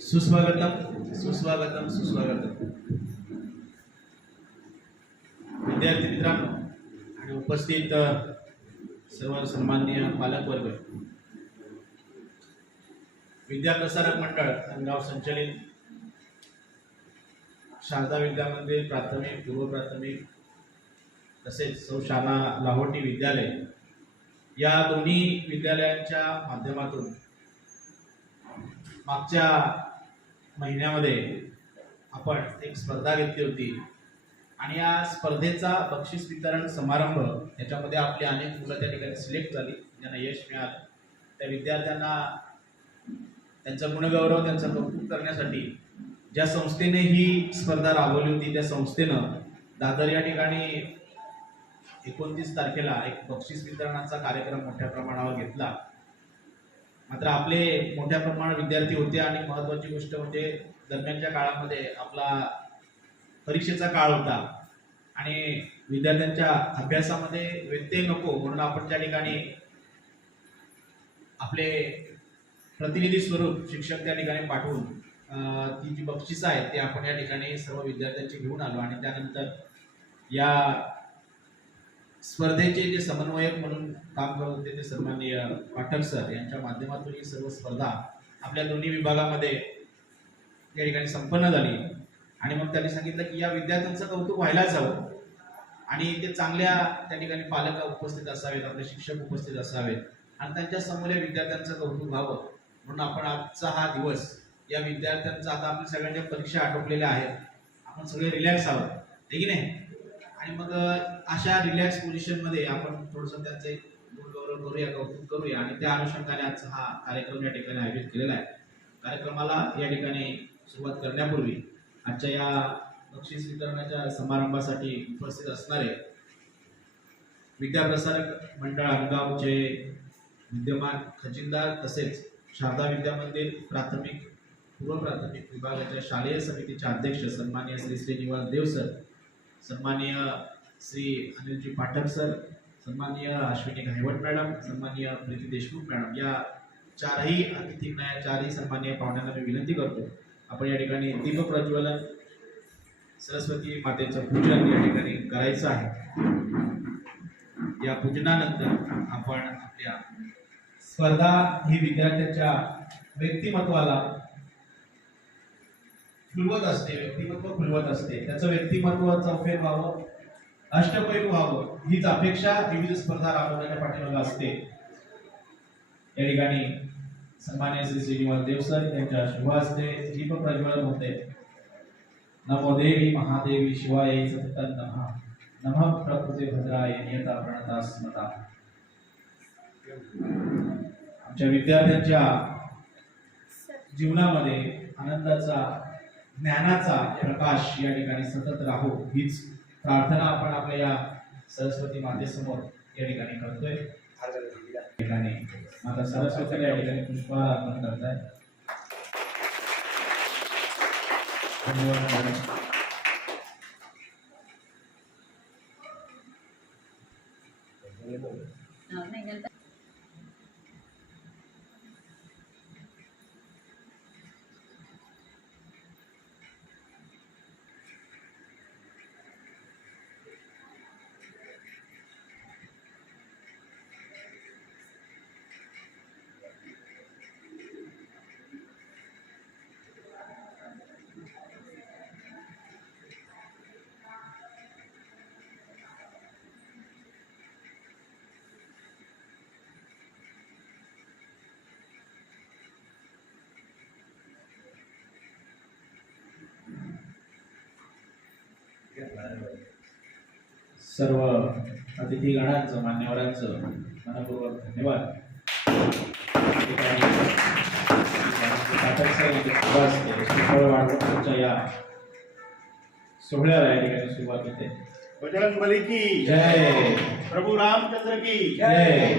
सुस्वागतम सुस्वागतम सुस्वागतम. विद्यार्थी मित्रांनो आणि उपस्थित सर्व सन्माननीय पालकवर्ग, विद्या प्रसारक मंडळ धनगाव संचलित शारदा विद्या मंदिर प्राथमिक पूर्व प्राथमिक तसेच सौ शाला लाहोटी विद्यालय या दोन्ही विद्यालयांच्या माध्यमातून मागच्या महिन्यामध्ये आपण एक स्पर्धा घेतली होती आणि या स्पर्धेचा बक्षीस वितरण समारंभ याच्यामध्ये आपली अनेक मुलं त्या ठिकाणी सिलेक्ट झाली, ज्यांना यश मिळालं. त्या विद्यार्थ्यांना त्यांचा गुणगौरव, त्यांचं कौतुक करण्यासाठी ज्या संस्थेने ही स्पर्धा राबवली होती त्या संस्थेनं दादर या ठिकाणी 29 तारखेला एक बक्षीस वितरणाचा कार्यक्रम मोठ्या प्रमाणावर घेतला. मात्र आपले मोठ्या प्रमाणात विद्यार्थी होते आणि महत्त्वाची गोष्ट म्हणजे दरम्यानच्या काळामध्ये आपला परीक्षेचा काळ होता आणि विद्यार्थ्यांच्या अभ्यासामध्ये व्यत्यय नको म्हणून आपण त्या ठिकाणी आपले प्रतिनिधी स्वरूप शिक्षक त्या ठिकाणी पाठवून ती जी बक्षिसं आहेत ते आपण या ठिकाणी सर्व विद्यार्थ्यांची घेऊन आलो आणि त्यानंतर या स्पर्धेचे जे समन्वयक म्हणून काम करत होते ते सन्माननीय पाठक सर यांच्या माध्यमातून ही सर्व स्पर्धा आपल्या दोन्ही विभागामध्ये या ठिकाणी संपन्न झाली. आणि मग त्यांनी सांगितलं की या विद्यार्थ्यांचं कौतुक व्हायलाच हवं आणि ते चांगल्या त्या ठिकाणी पालक उपस्थित असावेत, आपले शिक्षक उपस्थित असावेत आणि त्यांच्या समोर या विद्यार्थ्यांचं कौतुक व्हावं म्हणून आपण आजचा हा दिवस या विद्यार्थ्यांचा, आता आपल्या सगळ्यांच्या परीक्षा आटोपलेल्या आहेत, आपण सगळे रिलॅक्स आहोत ठीक आहे नाही, आणि मग अशा रिलॅक्स पोझिशनमध्ये आपण थोडंसं त्यांचं एक गुणगौरव करूया, कौतुक करूया आणि त्या अनुषंगाने आजचा हा कार्यक्रम या ठिकाणी आयोजित केलेला आहे. कार्यक्रमाला या ठिकाणी सुरुवात करण्यापूर्वी आजच्या या बक्षीस वितरणाच्या समारंभासाठी उपस्थित असणारे विद्या प्रसारक मंडळ अनगावचे विद्यमान खजिनदार तसेच शारदा विद्या मंदिर प्राथमिक पूर्व प्राथमिक विभागाच्या शालेय समितीचे अध्यक्ष सन्माननीय श्री श्रीनिवास देव सर, सन्माननीय श्री अनिलजी पाठक सर, सन्माननीय अश्विनी घायवट मॅडम, सन्माननीय प्रीती देशमुख मॅडम, या चारही अतिथींना, या चारही सन्माननीय पाहुण्यांना मी विनंती करतो आपण या ठिकाणी दीप प्रज्वलन सरस्वती मातेचं पूजन या ठिकाणी करायचं आहे. या पूजनानंतर आपण आपल्या स्पर्धा ही विद्यार्थ्यांच्या व्यक्तिमत्वाला फुलवत असते, व्यक्तिमत्व फुलवत असते, त्याचं व्यक्तिमत्व चौफेर व्हावं, अष्टपैलू व्हावं हीच अपेक्षा विविध स्पर्धा राबवण्याच्या पाठीमागे असते. या ठिकाणी सन्माननीय श्री श्रीनिवास देव सर यांच्या शुभ हस्ते दीप प्रज्वलन होते. नमो देवी महादेवी शिवाय सततं नमः, नमः प्रकृते भद्राय नियता प्रणता स्मता. आमच्या विद्यार्थ्यांच्या जीवनामध्ये आनंदाचा, ज्ञानाचा प्रकाश या ठिकाणी सतत राहो हीच प्रार्थना आपण आपल्या या सरस्वती मातेसमोर या ठिकाणी करतोय. ठिकाणी माता सरस्वतीला या ठिकाणी पुष्पहार अर्पण करताय. धन्यवाद. सर्व अतिथीगणांचं, मान्यवरांचं मनपूर्वक धन्यवाद. या सोहळ्याला या ठिकाणी सुरुवात होते. बजरंग बली की जय, प्रभू रामचंद्र की जय.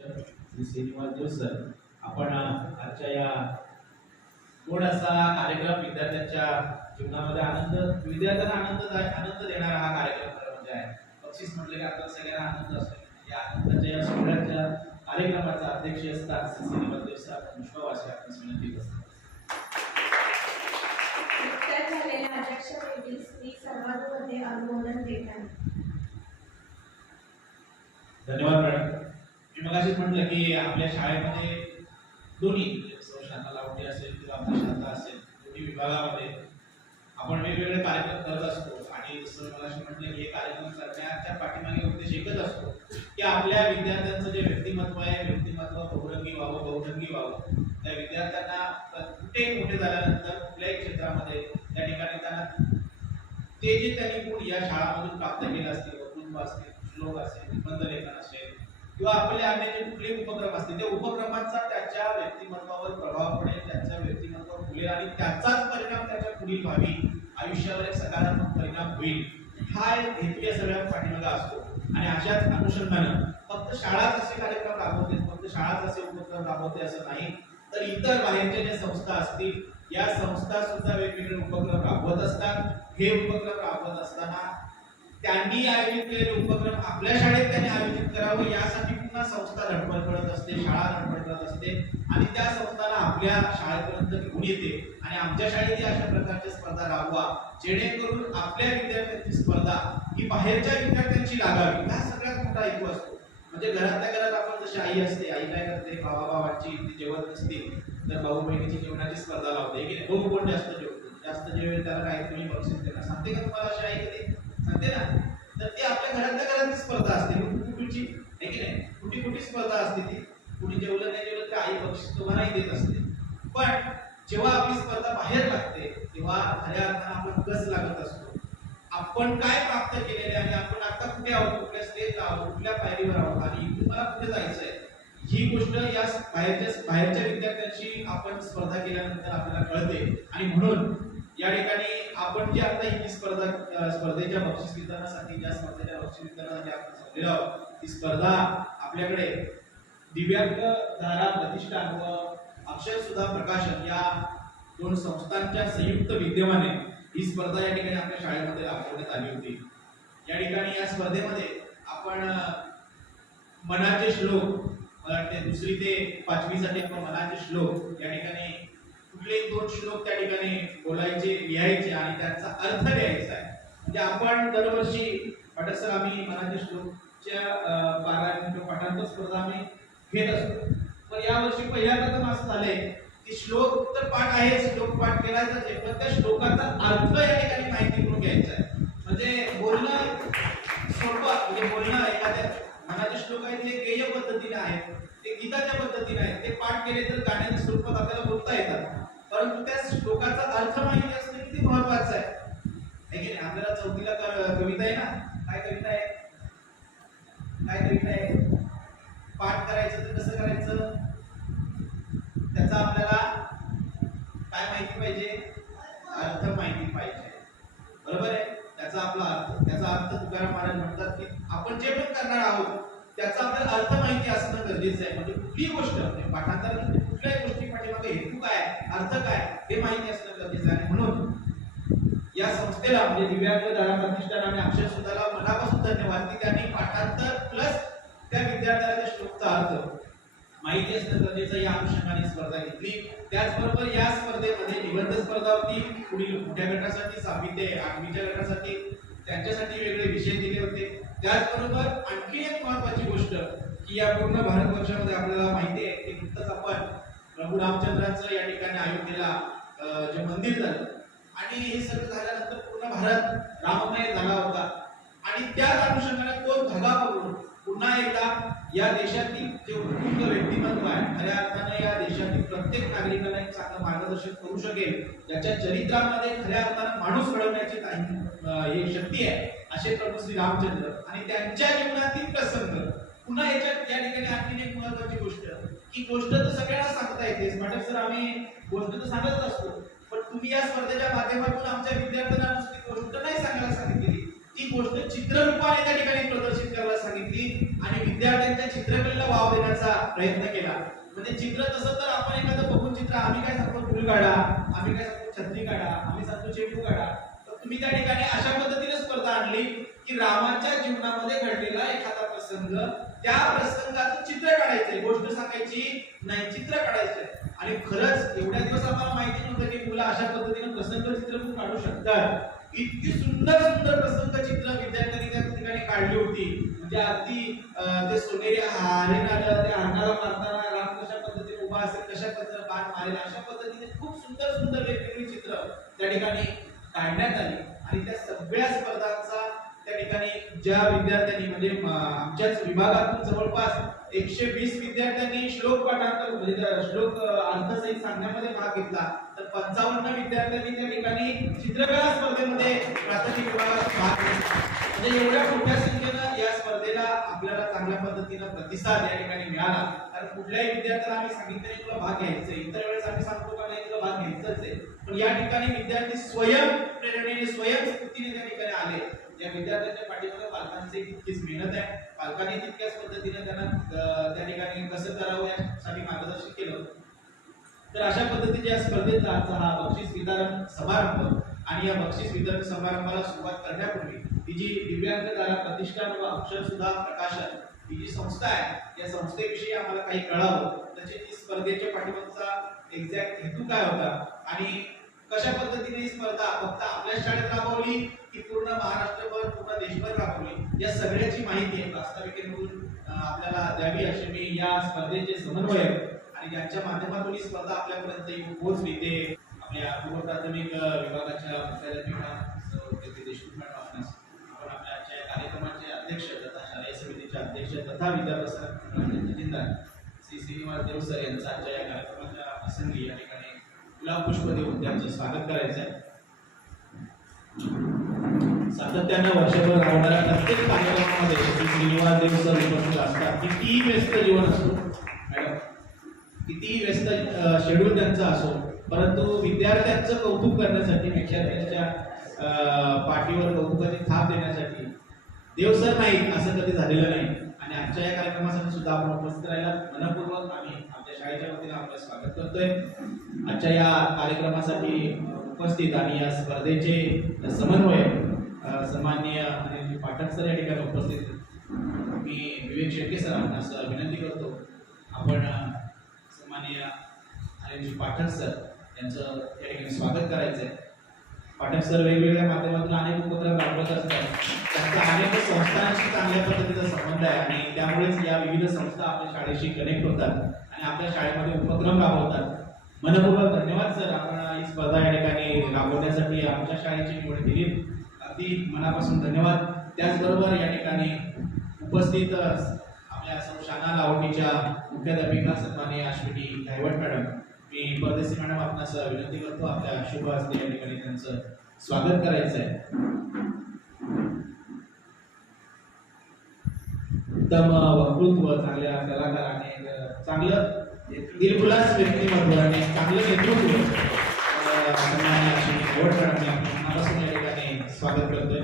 श्री श्रीनिवास देव सर, आपण आजच्या या गोड असा कार्यक्रम विद्यार्थ्यांच्या जीवनामध्ये आनंद, विद्यार्थ्यांना आनंद देणारा हा कार्यक्रम म्हणजे आहे. बक्षीस म्हटलं की आपल्याला सगळ्यांना आनंद असतो. या आनंदाच्या या सोहळ्याच्या कार्यक्रमाचा अध्यक्ष असतात पुष्पवासी आपण विनंती करतो. नुकत्याच झालेल्या अध्यक्षवेळी मी सर्वांमध्ये अनुमोदन देत आहे. धन्यवाद मॅडम. मी मगाशीच म्हटलं की आपल्या शाळेमध्ये दोन्ही शाखा लावणी असेल किंवा आपली शाखा असेल दोन्ही विभागामध्ये आपण वेगवेगळे कार्यक्रम करत असतो आणि जसं मगाशी म्हटलं की हे कार्यक्रम करण्याच्या पाठीमागे उद्देश एकच असतो की आपल्या विद्यार्थ्यांचं जे व्यक्तिमत्व आहे व्यक्तिमत्व बहुरंगी व्हावं. त्या विद्यार्थ्यांना कुठे मोठे झाल्यानंतर कुठल्याही क्षेत्रामध्ये त्या ठिकाणी त्यांना ते जे त्यांनी गुण या शाळामधून प्राप्त केले असतील वक्तृत्व असतील श्लोक असेल निबंध लेखन असेल किंवा आपले अन्य जे कुठले उपक्रम असतील त्या उपक्रमांचा त्याच्या व्यक्तिमत्वावर प्रभाव पडेल, त्याच्या व्यक्तिमत्वावर फुलेल आणि त्याचाच परिणाम त्याच्या पुढील भावी आयुष्यावर एक सकारात्मक परिणाम होईल हा एक हेतू या सगळ्या पाठीमागे असतो. आणि अशाच अनुषंगानं फक्त शाळाच असे कार्यक्रम राबवते, फक्त शाळाच असे उपक्रम राबवते असं नाही, तर इतर बाहेरच्या ज्या संस्था असतील या संस्था सुद्धा वेगवेगळे उपक्रम राबवत असतात. हे उपक्रम राबवत असताना त्यांनी आयोजित केलेले उपक्रम आपल्या शाळेत त्यांनी आयोजित करावं यासाठी पुन्हा संस्था धडपड करत असते, शाळा धडपड करत असते आणि त्या संस्थाला आपल्या शाळेपर्यंत घेऊन येते आणि आमच्या शाळेतही अशा प्रकारच्या स्पर्धा राबवा जेणेकरून आपल्या विद्यार्थ्यांची स्पर्धा ही बाहेरच्या विद्यार्थ्यांची लागावी. हा सगळ्यात मोठा हेतू असतो. म्हणजे घरातल्या घरात आपण जशी आई असते, आई काय करते, भावाभावांची ती जेवत नसतील तर भाऊ बहिणीची जेवणाची स्पर्धा लावते की भाऊ कोण जास्त जेवतो, जास्त जेवेल त्याला काय तुम्ही बक्षीस देणार. सांगते का तुम्हाला अशी आई कधी? सांगते ना. तर ती आपल्या घरातल्या घरातली स्पर्धा असते, कुठची आहे की नाही, कुठे स्पर्धा असते ती. कुणी जेवलं नाही जेवलं तर आई बक्षीस तुम्हालाही देत असते. पण जेव्हा आपली स्पर्धा बाहेर लागते तेव्हा खऱ्या अर्थानं आपण कस लागत असतो, आपण काय प्राप्त केलेले आणि आपण आता कुठे आहोत, कुठल्या स्टेजला आहोत, कुठल्या पायरीवर आहोत आणि इथून मला कुठे जायचंय ही गोष्ट या बाहेरच्या विद्यार्थ्यांशी आपण स्पर्धा केल्यानंतर आपल्याला कळते. आणि म्हणून या ठिकाणी आपण जे आता ही स्पर्धेच्या बक्षीस वितरणासाठी ज्या स्पर्धेच्या बक्षीस वितरणासाठी आपण जमलेलो आहोत ती स्पर्धा आपल्याकडे दिव्यांग धारा प्रतिष्ठान व अक्षर सुधा प्रकाशन या दोन संस्थांच्या संयुक्त विद्यमाने ही स्पर्धा या ठिकाणी आपल्या शाळेमध्ये राबवण्यात आली होती. या ठिकाणी या स्पर्धेमध्ये आपण मनाचे श्लोक, मला वाटते 2री ते 5वी साठी आपण मनाचे श्लोक या ठिकाणी कुठले 2 श्लोक त्या ठिकाणी बोलायचे, लिहायचे आणि त्यांचा अर्थ लिहायचा आहे. म्हणजे आपण दरवर्षी पाठक सर आम्ही मनाचे श्लोकच्या पारायण किंवा पाठांतर स्पर्धा आम्ही घेत असतो. पण यावर्षी पहिल्यांदा असं झालंय की श्लोक तर पाठ आहे, श्लोक पाठ केलायचा आहे, पण त्या श्लोकाचा अर्थ या ठिकाणी माहिती करून घ्यायचा आहे. म्हणजे बोलणं सोपं, म्हणजे बोलणं एखाद्या मनाचे श्लोक आहेत ते गेय पद्धतीने आहेत, ते गीताच्या पद्धतीने आहेत, ते पाठ केले तर गाण्याच्या स्वरूपात आपल्याला बोलता येतात. परंतु त्या श्लोकाचा अर्थ माहिती असणे किती महत्वाचं आहे की नाही. आपल्याला 4थीला कविता आहे ना, काय कविता आहे, पाठ करायचं तर कसं करायचं, त्याचा आपल्याला काय माहिती पाहिजे, अर्थ माहिती पाहिजे, बरोबर आहे. त्याचा अर्थ तुकाराम महाराज म्हणतात की आपण जे पण करणार आहोत त्याचा आपल्याला अर्थ माहिती असणं गरजेचं आहे. म्हणजे कुठलीही गोष्ट पाठांतर कुठल्याही गोष्टी पाठीमागे हेतू काय, अर्थ काय हे माहिती असणं गरजेचं आहे. म्हणून या संस्थेला म्हणजे दिव्यांग धारा प्रतिष्ठान आणि अक्षर सुधाला मनापासून धन्यवाद की त्यांनी पाठांतर प्लस त्या विद्यार्थ्याला त्या श्लोकचा अर्थ माहिती असणं गरजेचं या अनुषंगाने स्पर्धा घेतली. त्याचबरोबर या स्पर्धेमध्ये निबंध स्पर्धा होती, पुढील मोठ्या गटासाठी 6वी ते 8वीच्या गटासाठी त्यांच्यासाठी वेगळे विषय दिले होते. त्याचबरोबर आणखी एक महत्वाची गोष्ट की या पूर्ण भारतवर्षामध्ये आपल्याला माहिती आहे की नुकतंच आपण प्रभू रामचंद्रांचं या ठिकाणी अयोध्येला जे मंदिर झालं आणि हे सगळं झाल्यानंतर पूर्ण भारत राममय झाला होता आणि त्याच अनुषंगाने तो धागा पकडून पुन्हा एकदा या देशातील जे उत्कृष्ट व्यक्तिमत्व आहे, खऱ्या अर्थाने या देशातील प्रत्येक नागरिकाला एक चांगलं मार्गदर्शन करू शकेल, ज्याच्या चरित्रामध्ये खऱ्या अर्थाने माणूस घडवण्याची ही शक्ती आहे, असे प्रभू श्री रामचंद्र आणि त्यांच्या जीवनातील प्रसंग. पुन्हा या ठिकाणी आणखी एक महत्वाची गोष्ट की गोष्ट तर सगळ्यांना सांगता येते, पाठक सर आम्ही गोष्ट तर सांगत असतो, पण तुम्ही या स्पर्धेच्या माध्यमातून आमच्या विद्यार्थ्यांना नुसती गोष्ट नाही सांगायला सांगितली, ती गोष्ट चित्ररूपाने त्या ठिकाणी प्रदर्शित करायला सांगितली आणि विद्यार्थ्यांच्या चित्रकलेला वाव देण्याचा प्रयत्न केला. म्हणजे चित्र तसं तर आपण एखादं बघून चित्र आम्ही काय सांगतो फुल काढा, आम्ही काय सांगतो छत्री काढा, आम्ही सांगतो चेंडू काढा, तर तुम्ही त्या ठिकाणी अशा पद्धतीने स्पर्धा आणली की रामाच्या जीवनामध्ये घडलेला एखादा प्रसंग, त्या प्रसंगाचं चित्र काढायचं काढायचंय, गोष्ट सांगायची नाही, चित्र काढायचंय. आणि खरंच एवढ्या दिवस आम्हाला माहिती नव्हतं की मुलं अशा पद्धतीने प्रसंग चित्र पण काढू शकतात. इतकी सुंदर सुंदर प्रसंग चित्र विद्यार्थ्यांनी त्या ठिकाणी काढली होती. म्हणजे अगदी ते सोनेरी हरिण आलं, त्या हरणाला मारताना राम कशा पद्धतीने उभा असेल, कशा पद्धतीने बाण मारेल, अशा पद्धतीने खूप सुंदर सुंदर वेगवेगळी चित्र त्या ठिकाणी काढण्यात आली. आणि त्या सगळ्या स्पर्धांचा त्या ठिकाणी ज्या विद्यार्थ्यांनी म्हणजे आमच्याच विभागातून जवळपास 120 विद्यार्थ्यांनी श्लोक पाठांतर म्हणजे श्लोक अर्थसहित सांगण्यामध्ये भाग घेतला, तर 55 विद्यार्थ्यांनी त्या ठिकाणी चित्रकला स्पर्धेमध्ये प्राथमिक विभागात भाग घेतला. म्हणजे एवढ्या मोठ्या संख्येनं या स्पर्धेला आपल्याला चांगल्या पद्धतीनं प्रतिसाद या ठिकाणी मिळाला. कारण कुठल्याही विद्यार्थ्याला आम्ही सांगितलं नाही तुला भाग घ्यायचा आहे, इतर वेळेस आम्ही सांगतो का नाही तुला भाग घ्यायचाच आहे, पण या ठिकाणी विद्यार्थी स्वयं प्रेरणेने स्वयं स्फूर्तीने त्या ठिकाणी आले. या विद्यार्थ्यांच्या पाठीमागे पालकांची तितकीच मेहनत आहे, पालकांनी तितक्याच पद्धतीने त्यांना त्या ठिकाणी कसं करावं यासाठी मार्गदर्शन केलं. तर अशा पद्धतीच्या स्पर्धेचा आजचा हा बक्षीस वितरण समारंभ. आणि या बक्षीस वितरण समारंभाला सुरुवात करण्यापूर्वी ही जी दिव्यांग तारा प्रतिष्ठान व अक्षरसुधा प्रकाशन ही जी संस्था आहे, या संस्थेविषयी आम्हाला काही कळावं. त्याची स्पर्धेच्या पाठीमागचा एक्झॅक्ट हेतू काय होता आणि कशा पद्धतीने ही स्पर्धा फक्त आपल्या शाळेत राबवली की पूर्ण महाराष्ट्रभर पूर्ण देशभर राबवली, या सगळ्याची माहिती आहे प्रास्ताविकेमधून आपल्याला द्यावी असे मी या स्पर्धेचे समन्वयक आणि ज्यांच्या माध्यमातून ही स्पर्धा आपल्यापर्यंत येऊन पोहोचली ते आपल्या पूर्व प्राथमिक विभागाच्या मुख्याध्यापिका देशमुख मॅडम आपणास आपण आपल्या आजच्या कार्यक्रमाचे अध्यक्ष तथा शालेय समितीचे अध्यक्ष तथा विद्याप्रसारक जिल्हा श्री श्रीनिवास देव सर यांचा आजच्या या कार्यक्रमाच्या प्रसंगी या ठिकाणी गुलाब पुष्प देऊन त्यांचं स्वागत करायचं आहे. सातत्यानं वर्षभर राहणाऱ्या प्रत्येक कार्यक्रमामध्ये श्री श्रीनिवास देव सर उपस्थित असतात. कितीही व्यस्त जीवन असो मॅडम, कितीही व्यस्त शेड्यूल त्यांचा असो, परंतु विद्यार्थ्यांचं कौतुक करण्यासाठी, विद्यार्थ्यांच्या पाठीवर कौतुकाची थाप देण्यासाठी देव सर नाही असं कधी झालेलं नाही. आणि आजच्या या कार्यक्रमासाठी सुद्धा आपण उपस्थित राहिला मनपूर्वक आम्ही आमच्या शाळेच्या वतीने आपलं स्वागत करतोय. आजच्या या कार्यक्रमासाठी उपस्थित आणि या स्पर्धेचे समन्वय सन्माननीय अनिल पाठक सर या ठिकाणी उपस्थित. मी विवेक शेट्टे सरांना विनंती करतो आपण सन्माननीय अनिल पाठक सर यांचं या ठिकाणी स्वागत करायचं आहे. पाठक सर वेगवेगळ्या माध्यमातून अनेक उपक्रम राबवत असतात, त्यांचा अनेक संस्थांशी चांगल्या पद्धतीचा संबंध आहे आणि त्यामुळेच या विविध संस्था आपल्या शाळेशी कनेक्ट होतात आणि आपल्या शाळेमध्ये उपक्रम राबवतात. मनपूर्वक धन्यवाद सर, आपण ही स्पर्धा या ठिकाणी राबवण्यासाठी आमच्या शाळेची निवड केली, अगदी मनापासून धन्यवाद. त्याचबरोबर या ठिकाणी उपस्थित आपल्या शाळा लावणीच्या मुख्याध्यापिका सन्माननीय अश्विनी गायवट मॅडम, मी परदेशी मॅडम आपणास विनंती करतो आपल्या शुभ हस्ते या ठिकाणी त्यांचं स्वागत करायचं आहे. उत्तम वक्तृत्व, चांगल्या कलाकार आणि चांगलं दिलखुलास व्यक्तिमत्व आणि चांगलं नेतृत्व सन्माननीय अश्विनी गायवट मॅडम आपणापासून या ठिकाणी स्वागत करतोय.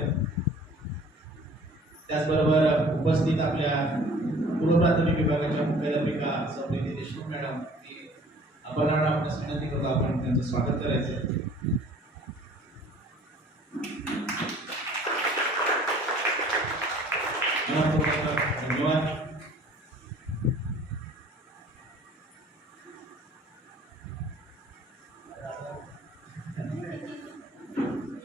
त्याचबरोबर उपस्थित आपल्या पूर्व प्राथमिक विभागाच्या मुख्याध्यापिका सौप्रीती देशमुख मॅडम, आपण आपणास विनंती करतो आपण त्यांचं स्वागत करायचं आहे. धन्यवाद.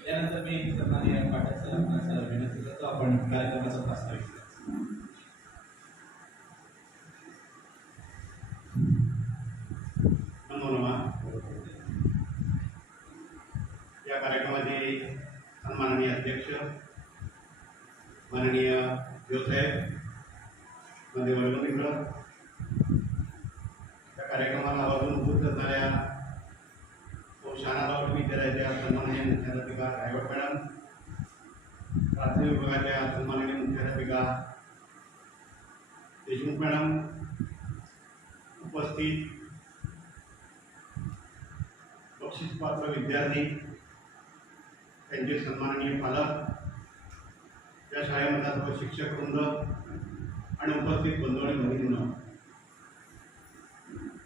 त्यानंतर मी सन्माननीय पाठक सर आपणास विनंती करतो आपण कार्यक्रमाचा प्रास्ताविक या कार्यक्रमाचे सन्माननीय अध्यक्ष माननीय देवसाहेब मध्ये वर्गमित्र, या कार्यक्रमाला आवर्जून उपस्थित असणाऱ्या शाळा विद्यालयाच्या सन्माननीय मुख्याध्यापिका गायवट मॅडम, प्राथमिक विभागाच्या सन्माननीय मुख्याध्यापिका देशमुख मॅडम, उपस्थित बक्षीसपात्र विद्यार्थी, त्यांचे सन्माननीय पालक, या शाळेमधला सर्व शिक्षक वृंद आणि उपस्थित बंधू आणि भगिनींनो,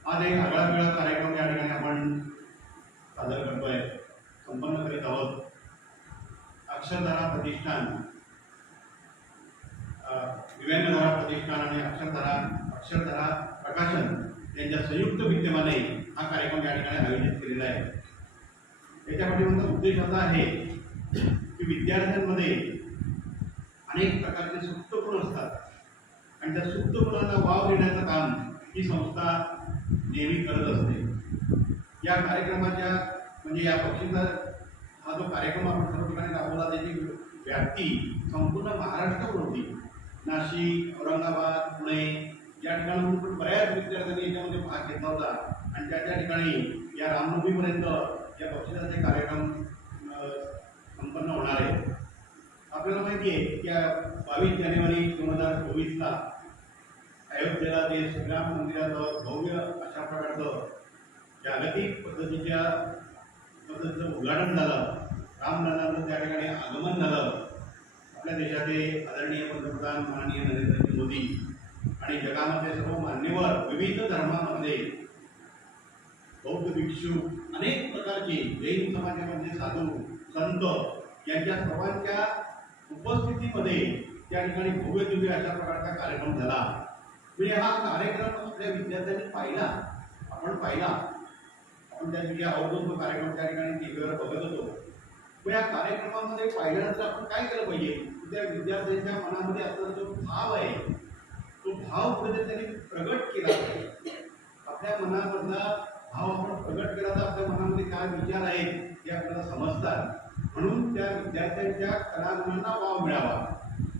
आज एक आगळा वेगळा कार्यक्रम या ठिकाणी आपण सादर करतोय, संपन्न करीत आहोत. अक्षरधारा प्रतिष्ठान, दिव्यांगधारा प्रतिष्ठान आणि अक्षरधारा अक्षरधारा प्रकाशन यांच्या संयुक्त विद्यमाने हा कार्यक्रम या ठिकाणी आयोजित केलेला आहे. याच्या पाठीमागचा उद्देश असा आहे की विद्यार्थ्यांमध्ये अनेक प्रकारचे सुप्त गुण असतात आणि त्या सुप्त गुणांना वाव देण्याचं काम ही संस्था नेहमी करत असते. या कार्यक्रमाच्या म्हणजे या बक्षिसा हा जो कार्यक्रम आपण सर्व ठिकाणी राबवला त्याची व्याप्ती संपूर्ण महाराष्ट्रावर होती. नाशिक, औरंगाबाद, पुणे या ठिकाणी पण बऱ्याच विद्यार्थ्यांनी याच्यामध्ये भाग घेतला होता आणि त्या ठिकाणी या रामनवमीपर्यंत या बक्षिसाचे कार्यक्रम संपन्न होणार आहे. आपल्याला माहिती आहे की 22 जानेवारी 2024ला अयोध्येला ते श्रीराम मंदिराचं भव्य अशा प्रकारचं जागतिक पद्धतीचं उद्घाटन झालं. रामलल्लांचं त्या ठिकाणी आगमन झालं. आपल्या देशाचे आदरणीय पंतप्रधान माननीय नरेंद्र मोदी आणि जगामध्ये सर्व मान्यवर विविध धर्मामध्ये बौद्ध भिक्षू अनेक प्रकारचे जैन समाजामध्ये साधू संत यांच्या सर्वांच्या उपस्थितीमध्ये त्या ठिकाणी भव्य दिव्य अशा प्रकारचा कार्यक्रम झाला. म्हणजे हा कार्यक्रम आपल्या विद्यार्थ्यांनी पाहिला. आपण त्या ठिकाणी आवर्जून तो कार्यक्रम त्या ठिकाणी टीव्हीवर बघत होतो. मग या कार्यक्रमामध्ये पाहिल्यानंतर आपण काय केलं पाहिजे, त्या विद्यार्थ्यांच्या मनामध्ये असलेला जो भाव आहे तो भाव कुठेतरी त्यांनी प्रगट केला पाहिजे. आपल्या मनामधला भाव आपण प्रगट केला तर आपल्या मनामध्ये काय विचार आहेत ते आपल्याला समजतात. म्हणून त्या विद्यार्थ्यांच्या कलागुणांना वाव मिळावा,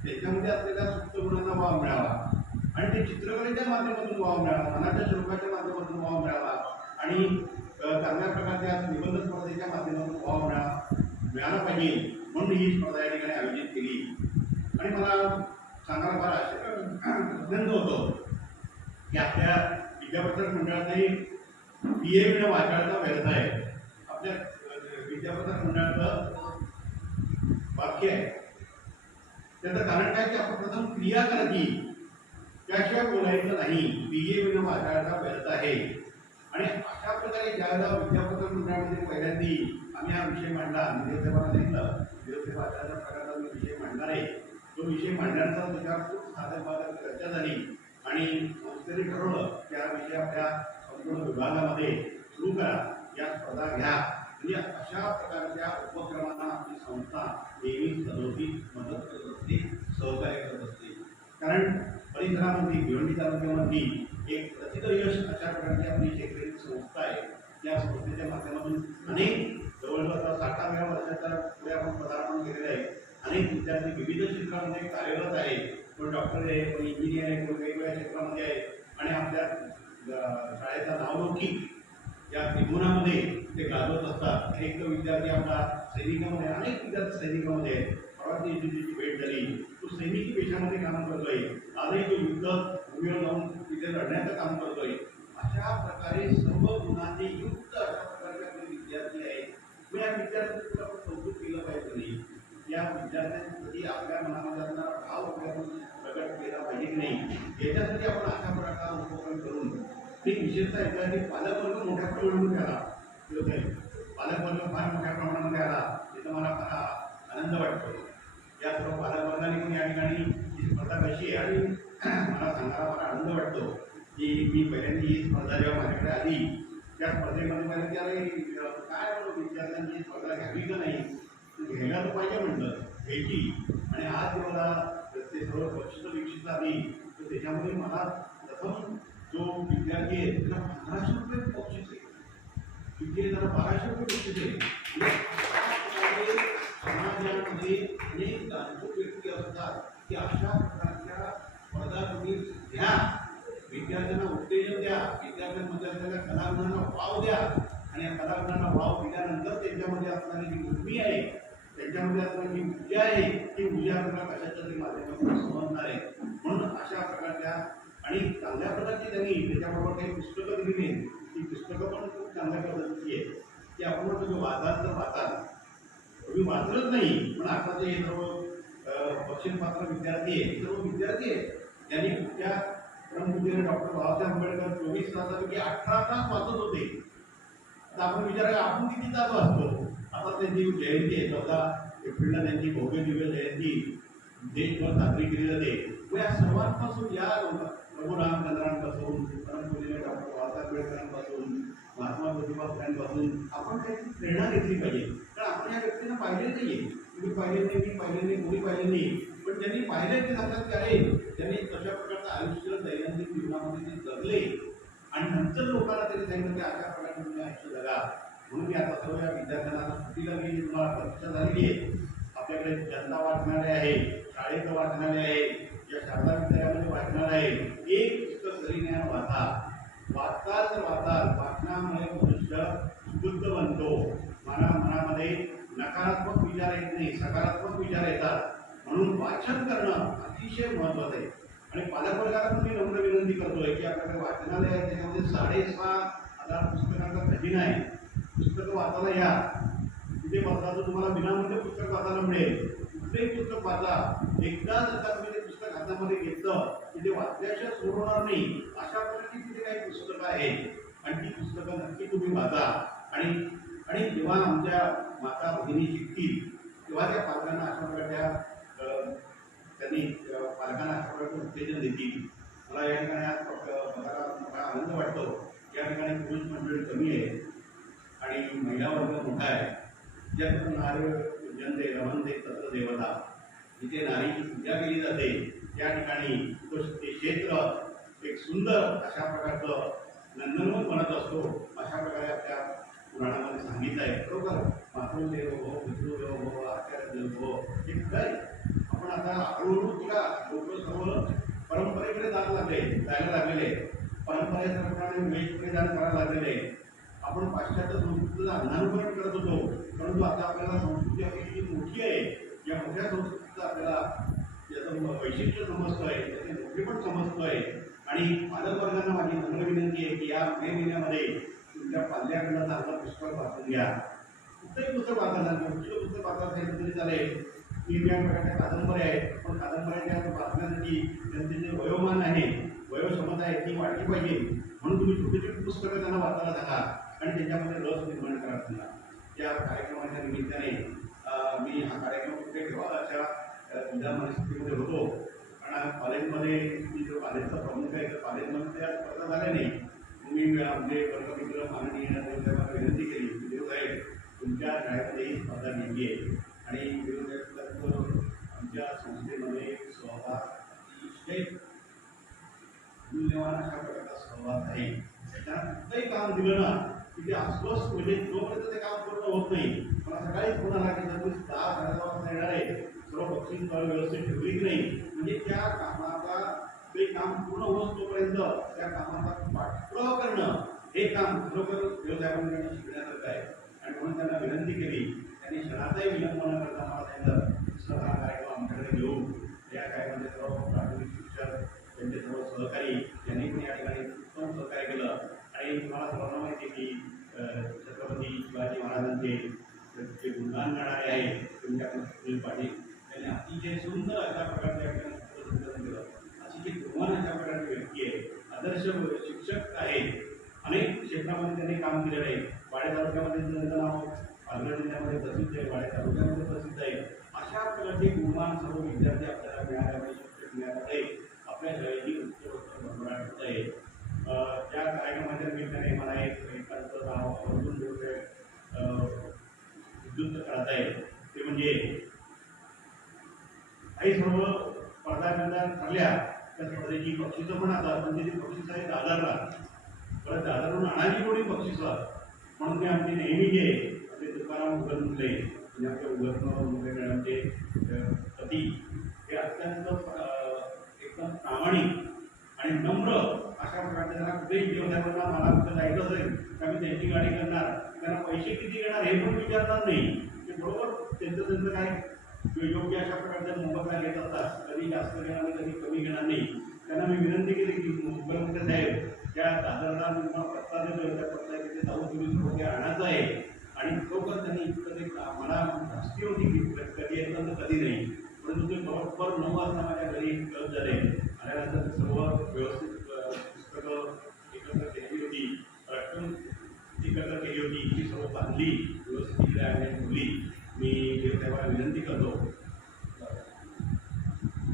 त्याच्यामध्ये असलेल्या सुप्त गुणांना वाव मिळावा आणि ते चित्रकलेच्या माध्यमातून वाव मिळावा, मनाच्या स्वरूपाच्या माध्यमातून वाव मिळावा आणि चांगल्या प्रकारच्या निबंध स्पर्धेच्या माध्यमातून वाव मिळाला पाहिजे. म्हणून ही स्पर्धा या ठिकाणी आयोजित केली. आणि मला सांगायला फार आनंद होतो की आपल्या विद्यापीठ मंडळाचाही BA विना वाचायचा व्यवसाय आपल्या विद्यापीठ मंडळाचं वाक्य आहे. त्याचं कारण काय की आपण प्रथम क्रिया करायची, त्याशिवाय बोलायचं नाही. BA विना वाचायचा व्यवसाय आहे. आणि अशा प्रकारे ज्यावेळेला विद्यापीठ मंडळामध्ये पहिल्यांदा आम्ही हा विषय मांडला, निरोधेवाला सांगितलं निरोधे वाचनाच्या प्रकारचा मी विषय मांडणार आहे. तो विषय मांडण्यानंतर त्याच्यावर खूप साधक चर्चा झाली आणि संस्थेने ठरवलं की हा विषय आपल्या संपूर्ण विभागामध्ये सुरू करा, या स्पर्धा घ्या. म्हणजे अशा प्रकारच्या उपक्रमांना आपली संस्था नेहमी सदोदित मदत करत असते, सहकार्य करत असते. कारण परिसरामध्ये भिवंडी तालुक्यामध्ये एक प्रसिद्ध यश अशा प्रकारची आपली शैक्षणिक संस्था आहे. या संस्थेच्या माध्यमातून अनेक जवळजवळ 60व्या वर्षाच्या पुढे आपण पदार्पण केलेलं आहे. अनेक विद्यार्थी विविध क्षेत्रामध्ये कार्यरत आहे. कोण डॉक्टर आहे, कोण इंजिनियर आहे, कोण वेगवेगळ्या क्षेत्रामध्ये आहे आणि आपल्या शाळेचा नावलौकिक या त्रिगुणामध्ये ते गाजवत असतात. एक विद्यार्थी आपला सैनिकामध्ये, अनेक विद्यार्थी सैनिकामध्ये आहेत. परवाची जी भेट झाली, तो सैनिकी पेशामध्ये काम करतोय. आजही तो युद्ध भूमीवर जाऊन तिथे लढण्याचं काम करतोय. अशा प्रकारे सर्व गुणांनी युक्त अशा प्रकारचे आपले विद्यार्थी आहेत. मग या विद्यार्थ्यांचं आपण कौतुक केलं पाहिजे नाही. या विद्यार्थ्यांसाठी आपल्या मनामध्ये असणारा भाव आपण प्रकट केला पाहिजे की नाही, याच्यासाठी आपण अशा प्रकारचा उपक्रम करून ते विशेषतः याच्यासाठी पालकवर्ग मोठ्या प्रमाणामध्ये आला. पालकवर्ग फार मोठ्या प्रमाणामध्ये आला, याचा मला फार आनंद वाटतो. या सर्व पालकवर्गाने पण या ठिकाणी ही स्पर्धा कशी आहे आणि मला सांगायला फार आनंद वाटतो की मी पहिल्यांदा ही स्पर्धा जेव्हा माझ्याकडे आली त्या स्पर्धेमध्ये पहिल्यांदा काय विद्यार्थ्यांची स्पर्धा घ्यावी का नाही, घ्यायला तर पाहिजे म्हटलं, घ्यायची. आणि आज जेव्हा ते सर्व बक्षिसं विकसित झाली तर त्याच्यामध्ये मला प्रथम जो विद्यार्थी आहे त्याला 1500 रुपये बक्षीस आहे, विद्यार्थ्याला 1200 रुपये बक्षीस आहे. समाजामध्ये अनेक जाणून व्यक्ती असतात की अशा प्रकारच्या स्पर्धा तुम्ही घ्या, विद्यार्थ्यांना उत्तेजन द्या, विद्यार्थ्यांमध्ये असलेल्या कलागुणांना वाव द्या आणि या कलागुणांना वाव दिल्यानंतर त्यांच्यामध्ये असणारी जी उर्मी आहे, त्यांच्यामध्ये असणारी जी ऊर्जा आहे, ती ऊर्जा आपल्याला कशाच्या तरी माध्यमातून समजणार आहे. म्हणून अशा प्रकारच्या आणि चांगल्या प्रकारची त्यांनी त्याच्याबरोबर काही पुस्तकं दिली आहेत. ती पुस्तकं पण खूप चांगल्या पद्धतीची आहेत की आपण म्हणतो की वाचाल तर वाचाल, तुम्ही वाचलंच नाही पण आता जे सर्व बक्षीसपात्र विद्यार्थी आहेत, सर्व विद्यार्थी आहेत त्यांनी त्या परमपूज्य डॉक्टर बाबासाहेब आंबेडकर 24 तासापैकी 18 तास वाचत होते. आता आपण विचार आपण किती तास वाचतो. आता त्यांची जयंती आहे, 14 एप्रिलला त्यांची भव्य दिव्य जयंती देशभर साजरी केली जाते. व या सर्वांपासून या प्रभू रामचंद्रांपासून परमपूजनीय डॉक्टर बाबासाहेब आंबेडकरांपासून महात्मा ज्योतिबा फुलेंपासून आपण त्याची प्रेरणा घेतली पाहिजे. कारण आपण या व्यक्तींना पाहिले नाहीये, तुम्ही पाहिले नाही, मी पाहिले नाही, कोणी पाहिले नाही, पण त्यांनी पाहिले ते सांगतात की अरे त्यांनी तशा प्रकारचं आयुष्य दैनंदिन जीवनामध्ये ते जगले आणि नंतर लोकांना त्यांनी सांगितलं की अशा प्रकारे तुम्ही आयुष्य जगा. म्हणून मी आता सर्व या विद्यार्थ्यांना सुट्टीला मी तुम्हाला परीक्षा झालेली आहे. आपल्याकडे जनता वाचनालय आहे, शाळेचं वाचनालय आहे, या शारदा विद्यालयामध्ये वाचनालय आहे. एक पुस्तक जरी ज्ञान वाचा, वाचाल वाचनामुळे मनुष्य बुद्ध बनतो. मनामध्ये नकारात्मक विचार येत नाही, सकारात्मक विचार येतात. म्हणून वाचन करणं अतिशय महत्वाचं आहे. आणि पालकवर्गाला पण मी नम्र विनंती करतोय की आपल्याकडे वाचनालय आहे, त्याच्यामध्ये 6,500 पुस्तकांचा खजिना आहे. पुस्तकं वाचायला या, तिथे बसला तर तुम्हाला विनामूल्य पुस्तक वाचायला मिळेल. कुठलेही पुस्तक वाचा, एकदा जर तुम्ही ते पुस्तक हातामध्ये घेतलं की ते वाचल्याशिवाय सोडवणार नाही. अशा प्रकारची तिथे काही पुस्तकं आहेत आणि ती पुस्तकं नक्की तुम्ही वाचा. आणि जेव्हा आमच्या माता भगिनी शिकतील तेव्हा त्या पालकांना अशा प्रकारच्या त्यांनी पालकांना अशा प्रकारचं उत्तेजन देतील. मला या ठिकाणी आज मोठा आनंद वाटतो. या ठिकाणी पुरुष मंडळी कमी आहे आणि महिला वर्ग मोठा आहे. ज्यातून नारी जनते रमणते तत्र देवता, जिथे नारीची पूजा केली जाते त्या ठिकाणी ते क्षेत्र एक सुंदर अशा प्रकारचं नंदनवन बनत असतो. अशा प्रकारे आपल्या पुराणामध्ये सांगितलं आहे. बरोबर, मातृदेव हो, पितृदेव हो, आचार्य देव हो, हे खरं. आपण आता हळूहळू तुला लोक सर्व परंपरेकडे जायला लागलेले, परंपरेच्या प्रमाणे वेशकडे करायला लागलेले. आपण पाश्चात्य संस्कृतीला अंधानुकरण करत होतो, परंतु आता आपल्याला संस्कृती आपली किती मोठी आहे, या मोठ्या संस्कृतीचं आपल्याला याचं वैशिष्ट्य समजतोय, त्याचे मोठे पण समजतोय. आणि पालकवर्गांना माझी नम्र विनंती आहे की या मे महिन्यामध्ये तुमच्या पाल्याकडनं चांगलं पुस्तक वाचून घ्या. कुठलंही पुस्तक वाचायला, कुठलं पुस्तक वाचायला तरी चालेल. वेगवेगळ्या प्रकारच्या कादंबऱ्या आहेत, पण कादंबऱ्याच्या वाचण्यासाठी त्यांचे जे वयोमान आहे, वयोक्षमता आहे ती वाढली पाहिजे. म्हणून तुम्ही छोटी छोटी पुस्तकं त्यांना वाचायला सांगा आणि त्याच्यामध्ये रस निर्माण करा त्यांना. या कार्यक्रमाच्या निमित्ताने मी हा कार्यक्रम कुठे ठेवावा अशा जिल्हा परिस्थितीमध्ये होतो. कारण कॉलेजमध्ये मी जो कॉलेजचा प्रमुख आहे, तर कॉलेजमध्ये त्या स्पर्धा झाल्या नाही. मी आमचे वर्गमित्र माननीय त्यांना विनंती केली की देवसाहेब तुमच्या शाळेमध्ये ही स्पर्धा घेतली आहे आणि आमच्या संस्थेमध्ये सहभाग अतिशय मूल्यवान अशा प्रकारचा सहभाग आहे. त्याच्यानं कुठलंही काम दिलं ना की ते अस्वस्थ, म्हणजे जोपर्यंत ते काम पूर्ण होत नाही. मला सकाळीच फोन आला की जर तुम्ही 10-10:30 वाजता येणार आहे, सर्व बक्षीस व्यवस्थित ठेवली की नाही, म्हणजे त्या कामाचा ते काम पूर्ण होत तोपर्यंत त्या कामाचा पाठपुरावा करणं हे काम खरोखर व्यवसायामध्ये शिकण्यासारखं आहे. आणि म्हणून त्यांना विनंती केली. त्यांनी क्षणाचाही विलंब न करता मला सांगितलं हा कार्यक्रम आमच्याकडे घेऊ. या कार्यक्रमाचे सर्व प्राथमिक शिक्षक, त्यांचे सर्व सहकारी यांनी पण या ठिकाणी उत्तम सहकार्य केलं. आणि तुम्हाला सर्वांना माहिती आहे की छत्रपती शिवाजी महाराजांचे जे गुणगान गाणारे आहे तुमच्याकडे सुनील पाटील, त्यांनी अतिशय सुंदर अशा प्रकारचे या ठिकाणी चित्रसंकलन केलं. अतिशय गुणवान अशा प्रकारची व्यक्ती आहे, आदर्श शिक्षक आहे. अनेक क्षेत्रामध्ये त्यांनी काम केलेलं आहे. वाडे तालुक्यामध्ये त्यांचं नाव पालघर जिल्ह्यामध्ये प्रसिद्ध आहे, वाडे तालुक्यामध्ये प्रसिद्ध आहे. अशा प्रकारचे गुणवान सर्व विद्यार्थी आपल्याला मिळाल्यामुळे, शिक्षक मिळाल्यामुळे आपल्या शाळेची उत्तर भरभराट होत आहे. त्या कार्यक्रमाच्या निमित्ताने मला एकांचं नाव आवर्जून उद्युक्त करत आहे. ते म्हणजे काही सर्व स्पर्धा ठरल्या, त्या स्पर्धेची बक्षिसं पण आता, पण त्याची बक्षिसं आहे दादरला. परत दादरहून आणायची कोणी बक्षिसं, म्हणून ते आमची नेहमी जे आपले तुकाराम उगलमुले म्हणजे आपल्या उगलमुले मॅडमचे पती, हे अत्यंत एकदम प्रामाणिक आणि नम्र अशा प्रकारचे. त्यांना कुठेही व्यवसायाला मला कुठं जायचं असेल तर आम्ही त्यांची गाडी करणार, त्यांना पैसे किती घेणार हे पण विचारणार नाही. ते बरोबर त्यांचं काय योग्य अशा प्रकारच्या मोबदला घेत असतात. कधी जास्त घेणार नाही, कधी कमी घेणार नाही. त्यांना मी विनंती केली की मुख्यमंत्री साहेब त्या दादरला तुम्हाला पत्ता देतो, त्या पत्ता तिथे जाऊन तुम्ही थोडे आणायचं आहे. आणि खरोखर त्यांनी इतकं ते मला धास्ती होती की कधी येतं तर कधी नाही, परंतु ते बरोबर 9 वाजता माझ्या घरी कळत झाले. आल्यानंतर सर्व व्यवस्थित पुस्तकं एकत्र केली होती, रक्कम एकत्र केली होती, ती सर्व बांधली व्यवस्थित तिकडे आणण्याची ठेवली. मी देवसाहेबांना विनंती करतो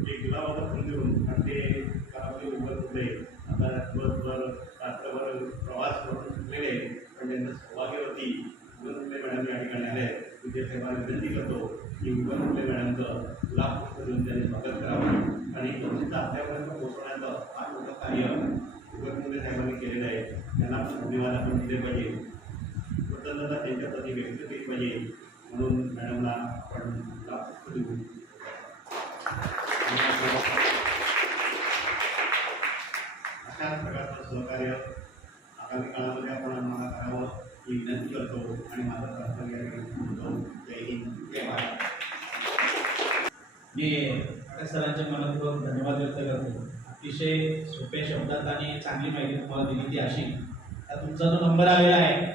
एक गुलाबाचं फुल देऊन, आणि ते कालावधी होते. आता दिवसभर रात्रभर प्रवास करून शिकलेले पण त्यांचं सौभाग्यवती उगवणुले मॅडम या ठिकाणी आले. विद्यासाहेबांना विनंती करतो की उगवणुले मॅडमचं गुलाब पुष्प देऊन त्यांनी स्वागत करावं आणि संस्थेचा अध्यापर्यंत पोहोचवण्याचं फार मोठं कार्य उगवणुले साहेबांनी केलेलं आहे. त्यांना पण धन्यवाद आपण दिले पाहिजे. स्वतंत्रता त्यांच्या प्रति व्यक्त केली पाहिजे. म्हणून मॅडमला आपण गुलाब पुष्प देऊ. अशाच प्रकारचं सहकार्य आगामी काळामध्ये आपण आम्हाला करावं ही विनंती करतो आणि माझा प्रार्थना या ठिकाणी थांबवतो. जय हिंद, जय भारत. मी पाटील सरांचे मनपूर्वक धन्यवाद व्यक्त करतो. अतिशय सोप्या शब्दात आणि चांगली माहिती तुम्हाला दिली ती अशी. आता तुमचा जो नंबर आलेला आहे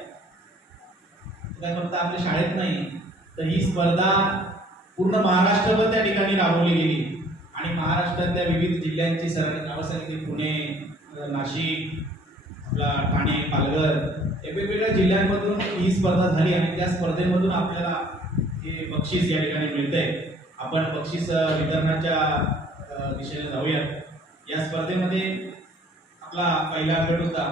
तो काय फक्त आपल्या शाळेत नाही तर ही स्पर्धा पूर्ण महाराष्ट्रभर त्या ठिकाणी राबवली गेली आणि महाराष्ट्रातल्या विविध जिल्ह्यांची सरांनी नावं सांगितली. पुणे, नाशिक, आपला ठाणे, पालघर या वेगवेगळ्या जिल्ह्यांमधून ही स्पर्धा झाली आणि त्या स्पर्धेमधून आपल्याला हे बक्षीस या ठिकाणी मिळतंय. आपण बक्षीस वितरणाच्या दिशेने जाऊयात. या स्पर्धेमध्ये आपला पहिला गट होता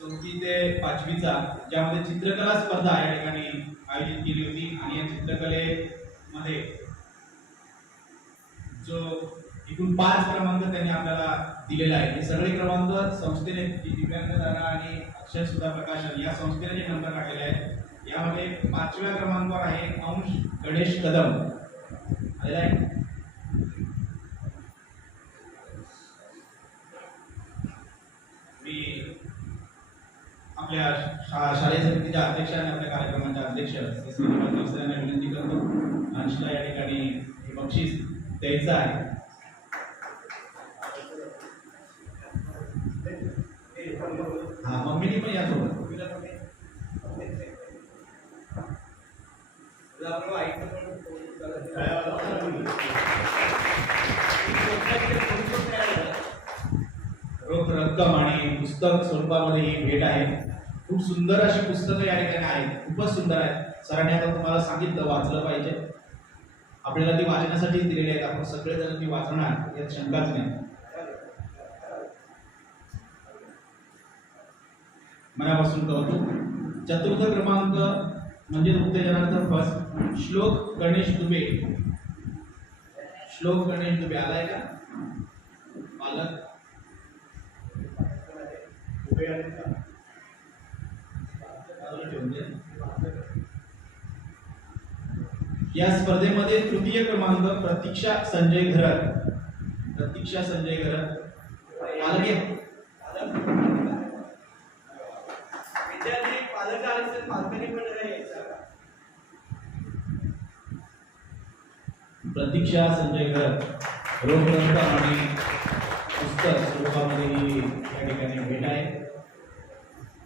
4थी ते 5वीचा, ज्यामध्ये चित्रकला स्पर्धा या ठिकाणी आयोजित केली होती आणि या चित्रकलेमध्ये जो एकूण 5 क्रमांक त्यांनी आपल्याला दिलेला आहे. हे सगळे क्रमांक संस्थेने दिव्यांग तारा आणि अक्षर सुधा प्रकाशन या संस्थेने जे नंबर काढलेले आहेत यामध्ये 5व्या क्रमांकावर आहे अंश गणेश कदम आलेला आहे. मी आपल्या शालेय समितीच्या अध्यक्ष आणि आपल्या कार्यक्रमाच्या अध्यक्ष यांना विनंती करतो अंशला या ठिकाणी हे बक्षीस द्यायचं आहे. हा, मम्मीने पण यासोबत रोख रक्कम आणि पुस्तक स्वरूपामध्ये ही भेट आहे. खूप सुंदर अशी पुस्तकं या ठिकाणी आहेत, खूपच सुंदर आहेत. सरांनी आता तुम्हाला सांगितलं वाचलं पाहिजे. आपल्याला ती वाचण्यासाठी दिलेली आहेत. आपण सगळेजण ती वाचणार यात शंकाच नाही. मनापासून कौतुक. 4था क्रमांक म्हणजे उत्तेजनार्थ फर्स्ट श्लोक गणेश दुबे. श्लोक गणेश दुबे आलाय का पालक? या स्पर्धेमध्ये 3य क्रमांक प्रतीक्षा संजय घरत. प्रतीक्षा संजय घरत पालक आहे. प्रतीक्षा संजय घरत रोख रक्कम आणि पुस्तक स्वरूपामध्ये ही या ठिकाणी भेट आहे.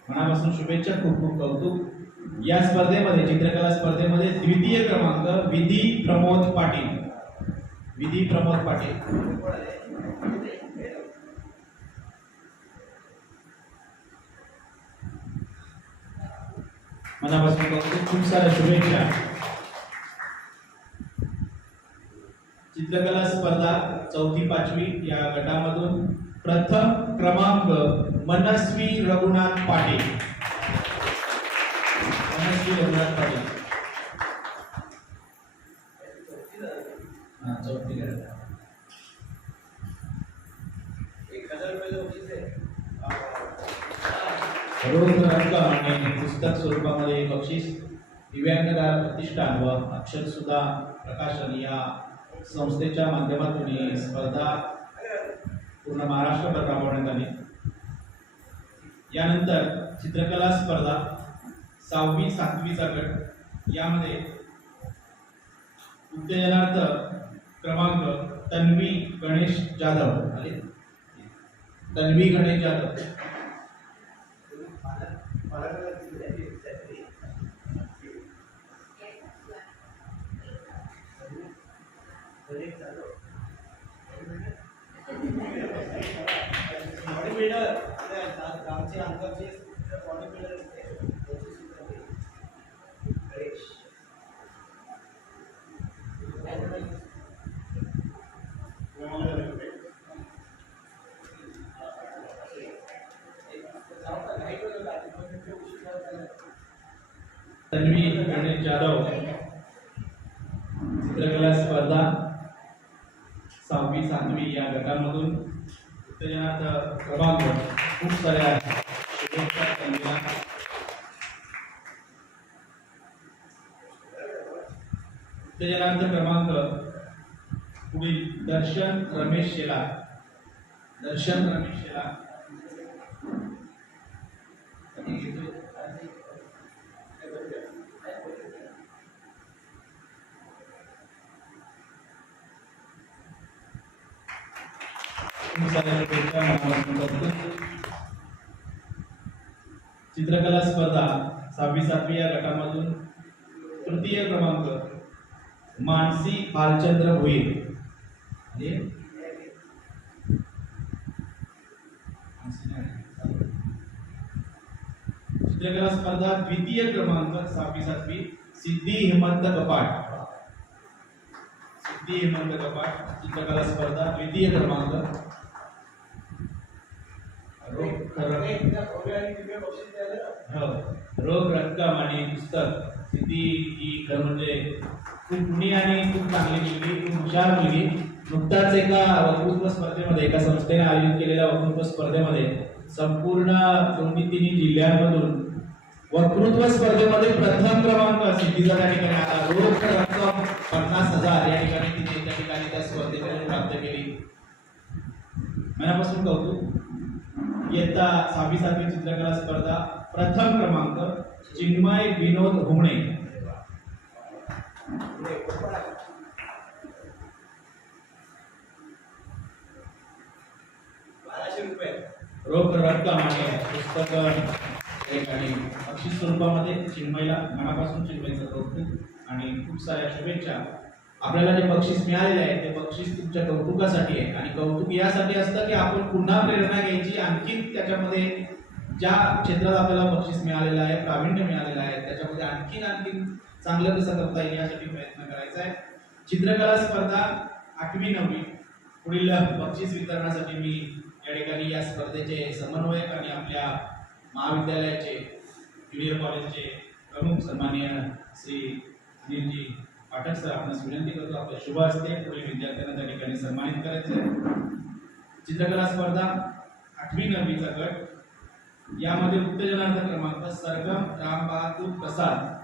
मनापासून शुभेच्छा. खूप खूप कौतुक. या स्पर्धेमध्ये चित्रकला स्पर्धेमध्ये 2य क्रमांक विधी प्रमोद पाटील. विधी प्रमोद पाटील मनापासून कौतुक. खूप साऱ्या शुभेच्छा. चित्रकला स्पर्धा 4थी 5वी या गटामधून प्रथम क्रमांक मनस्वी रघुनाथ पाटील. मनस्वी रघुनाथ पाटील 4थी गटात. रोख रक्कम आणि पुस्तक स्वरूपामध्ये बक्षीस दिव्यांगदार प्रतिष्ठान व अक्षर सुधा प्रकाशन या संस्थेच्या माध्यमातून ही स्पर्धा पूर्ण महाराष्ट्रभर राबवण्यात आली. यानंतर चित्रकला स्पर्धा 6वी 7वीचा गट यामध्ये उत्तेजनार्थ क्रमांक तन्वी गणेश जाधव आले. तन्वी गणेश जाधव तन्वी गणेश जाधव चित्रकला स्पर्धा 6वी-7वी या गटामधून उत्तेजनार्थ क्रमांक खूप साऱ्या शुभेच्छा तन्वीला. उत्तेजनार्थ क्रमांक पुढील दर्शन रमेश शेला. दर्शन रमेश शेला चित्रकला स्पर्धा 6वी-7वी या गटामधून तृतीय क्रमांक मानसी भालचंद्र भोईर. चित्रकला स्पर्धा द्वितीय क्रमांक 6वी-7वी सिद्धी हेमंत कपाट. सिद्धी हेमंत कपाट चित्रकला स्पर्धा द्वितीय क्रमांक. रोख रक्कम आणि पुस्तक. सिद्धी ही खरं म्हणजे खूप गुणी आणि खूप चांगली मुलगी, खूप हुशार मुलगी. नुकताच एका वक्तृत्व स्पर्धेमध्ये, एका संस्थेने आयोजित केलेल्या वक्तृत्व स्पर्धेमध्ये संपूर्ण 2-3 जिल्ह्यांमधून वक्तृत्व स्पर्धेमध्ये प्रथम क्रमांक सिद्धीचा त्या ठिकाणी आला. रोख रक्कम 50,000 या ठिकाणी तिने त्या ठिकाणी त्या स्पर्धेमध्ये प्राप्त केली. मनापासून कौतुक. इयत्ता 6वी-7वी चित्रकला स्पर्धा प्रथम क्रमांक चिन्मय विनोद हुमणे. रोख रक्कम आणि पुस्तक आणि बक्षीस स्वरूपामध्ये चिन्मयला मनापासून चिन्मयचं कौतुक आणि खूप साऱ्या शुभेच्छा. आपल्याला जे बक्षीस मिळालेले आहे ते बक्षीस तुमच्या कौतुकासाठी आहे आणि कौतुक यासाठी असतं की आपण पुन्हा प्रेरणा घ्यायची, आणखी त्याच्यामध्ये ज्या क्षेत्रात आपल्याला बक्षीस मिळालेलं आहे, प्रावीण्य मिळालेलं आहे, त्याच्यामध्ये आणखीन चांगलं कसं करता येईल यासाठी प्रयत्न करायचा आहे. चित्रकला स्पर्धा 8वी-9वी पुढील बक्षीस वितरणासाठी मी या ठिकाणी या स्पर्धेचे समन्वयक आणि आपल्या महाविद्यालयाचे ज्युनियर कॉलेजचे प्रमुख सन्माननीय श्री अनिलजी पाठक सर आपणास विनंती करतो आपल्या शुभ हस्ते पुढील विद्यार्थ्यांना त्या ठिकाणी सन्मानित करायचे. चित्रकला स्पर्धा 8वी-9वीचा गट. यामध्ये उत्तेजनार्थ क्रमांक सरगम रामबहादूर प्रसाद.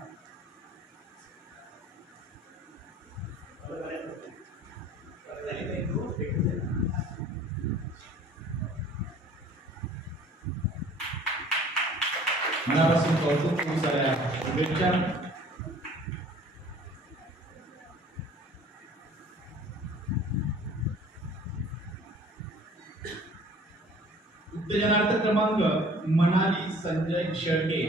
मनापासून कौतुक, खूप साऱ्या शुभेच्छा. उत्तेजनार्थ क्रमांक मनाली संजय शेळके.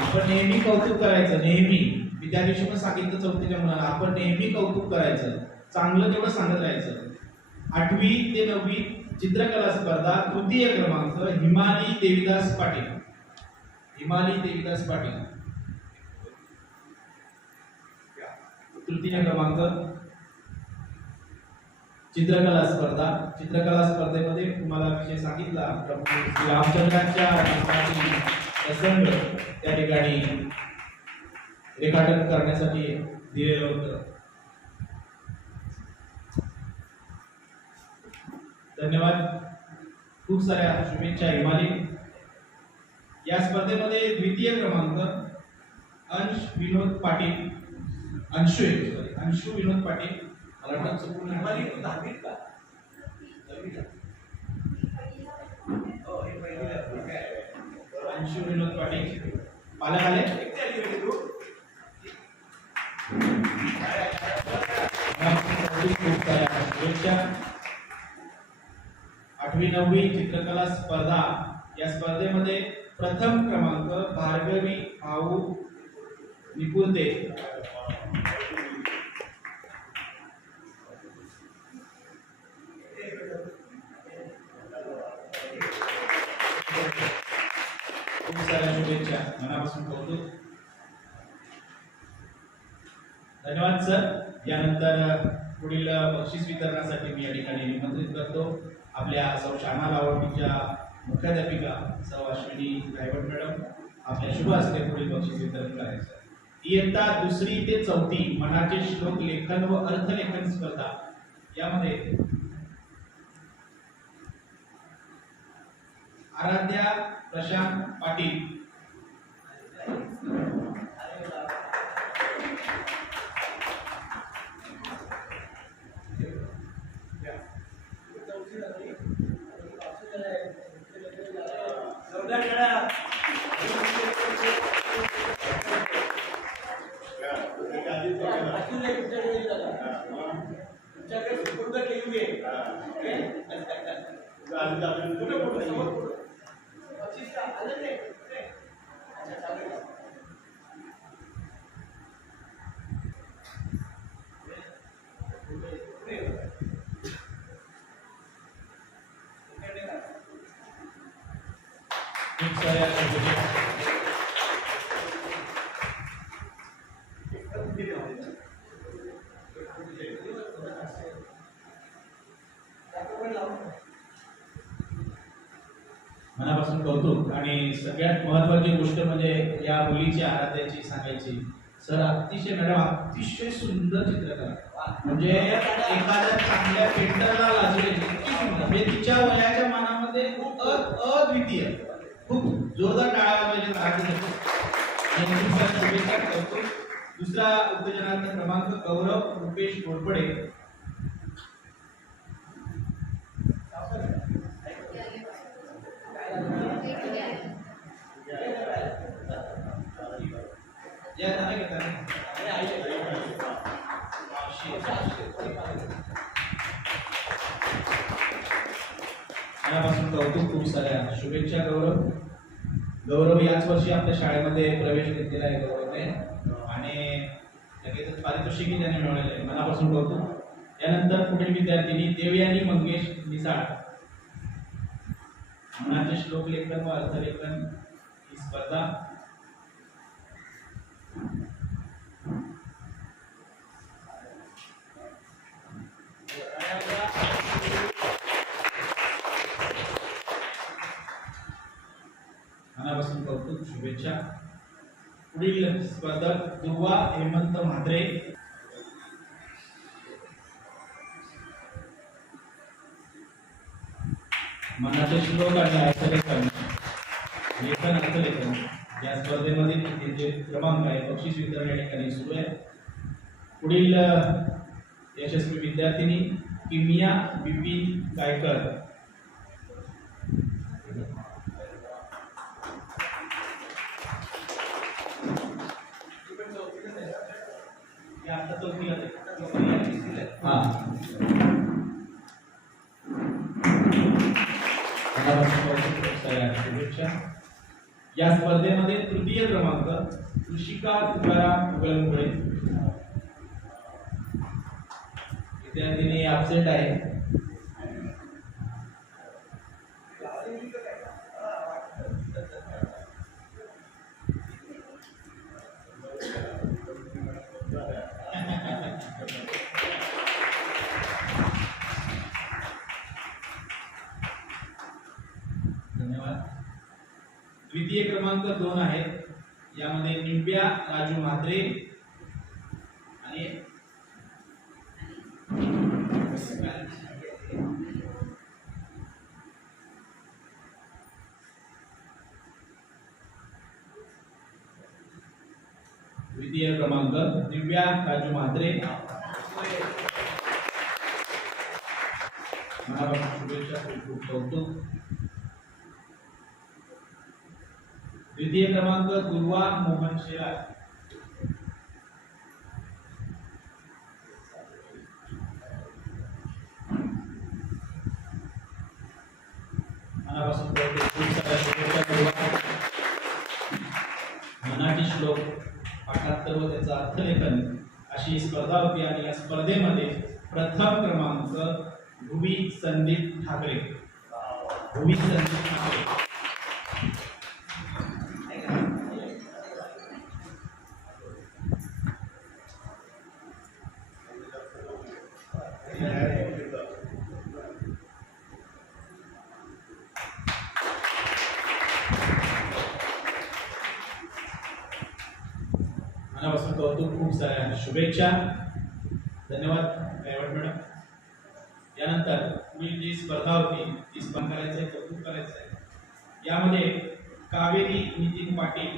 आपण नेहमी कौतुक करायचं. नेहमी मी त्या दिवशी पण सांगितलं 4थीच्या मुलाला आपण नेहमी कौतुक करायचं, चांगलं तेवढं सांगत राहायचं. 8वी ते 9वी चित्रकला स्पर्धा तृतीय क्रमांक हिमाली देवीदास पाटील. हिमाली देवीदास पाटील तृतीय क्रमांक. चित्रकला स्पर्धेमध्ये तुम्हाला विषय सांगितला रामचंद्रांच्या प्रसंग त्या ठिकाणी रेखाटन करण्यासाठी दिलेलं होतं. धन्यवाद, खूप साऱ्या शुभेच्छा हिमाली. या स्पर्धेमध्ये द्वितीय क्रमांक अंशु विनोद पाटील. मला वाटतं चुकून हिमाली 10वीत का? अंशु विनोद पाटील पालक आले. शुभेच्छा. 8वी-9वी चित्रकला स्पर्धा. या स्पर्धेमध्ये प्रथम क्रमांक भार्गवी भाऊ निपुलते. खूप साऱ्या शुभेच्छा. धन्यवाद सर. यानंतर पुढील बक्षीस वितरणासाठी मी या ठिकाणी निमंत्रित करतो आपल्या सौ श्यामा लावणीच्या मुख्याध्यापिका सौ अश्विनी गायवट मॅडम आपल्या शुभ हस्ते पुढील बक्षीस वितरण करायचं. इयत्ता 2री ते 4थी मनाचे श्लोक लेखन व अर्थलेखन स्पर्धा यामध्ये आराध्या प्रशांत पाटील, मनापासून कौतुक. आणि सगळ्यात महत्त्वाची गोष्ट म्हणजे या मुलीची आराध्याची सांगायची सर अतिशय मॅडम अतिशय सुंदर चित्रकला म्हणजे एखाद्या चांगल्या पेंटरला लाजले इतकी सुंदर म्हणजे तिच्या वयाच्या मानामध्ये अद्वितीय. खूप जोरदार टाळ्या वाजवायचे कौतुक. दुसरा उत्तेजनाचा क्रमांक गौरव रुपेश घोरपडे. मनापासून कौतुक. खूप साऱ्या शुभेच्छा गौरव. गौरव याच वर्षी आपल्या शाळेमध्ये प्रवेश घेतलेला आहे गौरवने आणि लगेचच पारितोषिकही त्याने मिळवलेलं आहे. मनापासून कौतुक. यानंतर पुढील विद्यार्थिनी देवयानी मंगेश मिसाळ. मनाचे श्लोक लेखन व अर्थलेखन ही स्पर्धा. मनापासून कौतुक शुभेच्छा. पुढील स्पर्धक दुर्वा हेमंत म्हात्रे. मनाचे श्लोक आणि अर्थलेखन लेखन अर्थलेखन या स्पर्धेमध्ये जे क्रमांक आहे बक्षीस वितरण या ठिकाणी सुरू आहे. पुढील यशस्वी विद्यार्थिनी किमिया विपिन गायकर. शुभेच्छा. या स्पर्धेमध्ये 3य क्रमांक ऋषिका तुकाराम उगलमुळे. विद्यार्थिनी ॲब्सेंट आहे. धन्यवाद. द्वितीय क्रमांक 2 आहे. यामध्ये निव्या राजू म्हात्रे आणि द्वितीय क्रमांक दिव्या राजू म्हात्रे. मनापासून शुभेच्छा. खूप कौतुक. द्वितीय क्रमांक दुर्वा मोहन शेलार. मनापासून कौतुक. खूप साऱ्या शुभेच्छा. मनाची श्लोक पाठांतर व त्याचं अर्थलेखन अशी स्पर्धा होती आणि या स्पर्धेमध्ये प्रथम क्रमांक भुवी संदीप ठाकरे. भुवी संदीप ठाकरे. मनापासून कौतुक, खूप साऱ्या शुभेच्छा. धन्यवाद गायकवाड मॅडम. यानंतर ही जी स्पर्धा होती ती स्पर्धा करायचं कौतुक करायचं आहे. यामध्ये कावेरी नितीन पाटील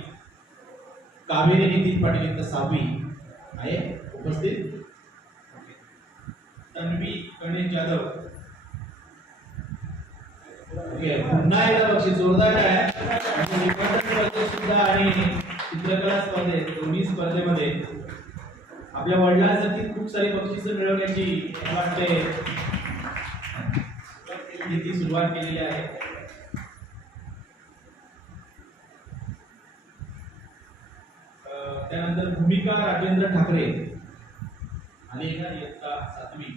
इथं 6वी आहे उपस्थित. तन्वी गणेश जाधव. ओके, पुन्हा एकदा बक्षीस जोरदार आहे. आणि निबंध स्पर्धेत सुद्धा आणि चित्रकला स्पर्धेत दोन्ही स्पर्धेमध्ये आपल्या वडिलांसाठी खूप सारी बक्षिसं मिळवण्याची मला वाटते ती सुरुवात केलेली आहे. त्यानंतर भूमिका राजेंद्र ठाकरे आणि इयत्ता 7वी.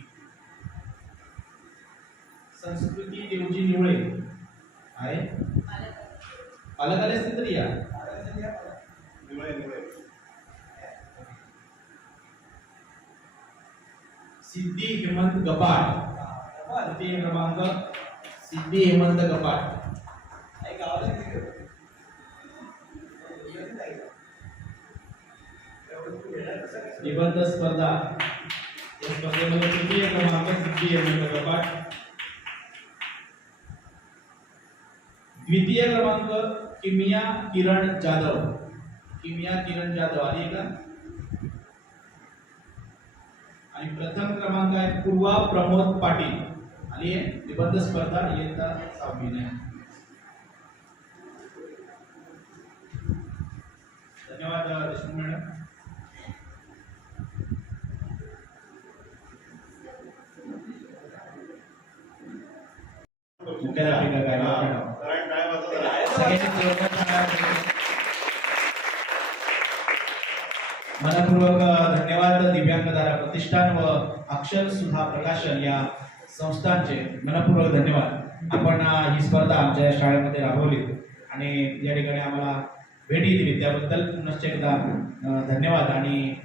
संस्कृती देवजी निवळे आहे. पालक आले असतील तरी या. सिद्धी हेमंत गपाट. तृतीय क्रमांक सिद्धी हेमंत गपाट. निबंध स्पर्धा या स्पर्धेमध्ये तृतीय क्रमांक सिद्धी हेमंत गपाट. द्वितीय क्रमांक किमिया किरण जाधव आली का? आणि प्रथम क्रमांक आहे पूर्वा प्रमोद पाटील आली आहे. निबंध स्पर्धा इयत्ता 6वी ने. धन्यवाद देशमुख मॅडम. मुख्याध्यापिका गायकवाड मॅडम. मनपूर्वक धन्यवाद दिव्यांग धारा प्रतिष्ठान व अक्षर सुधा प्रकाशन या संस्थांचे मनपूर्वक धन्यवाद. आपण ही स्पर्धा आमच्या शाळेमध्ये राबवली आणि या ठिकाणी आम्हाला भेटी दिली त्याबद्दल पुनश्च एकदा धन्यवाद. आणि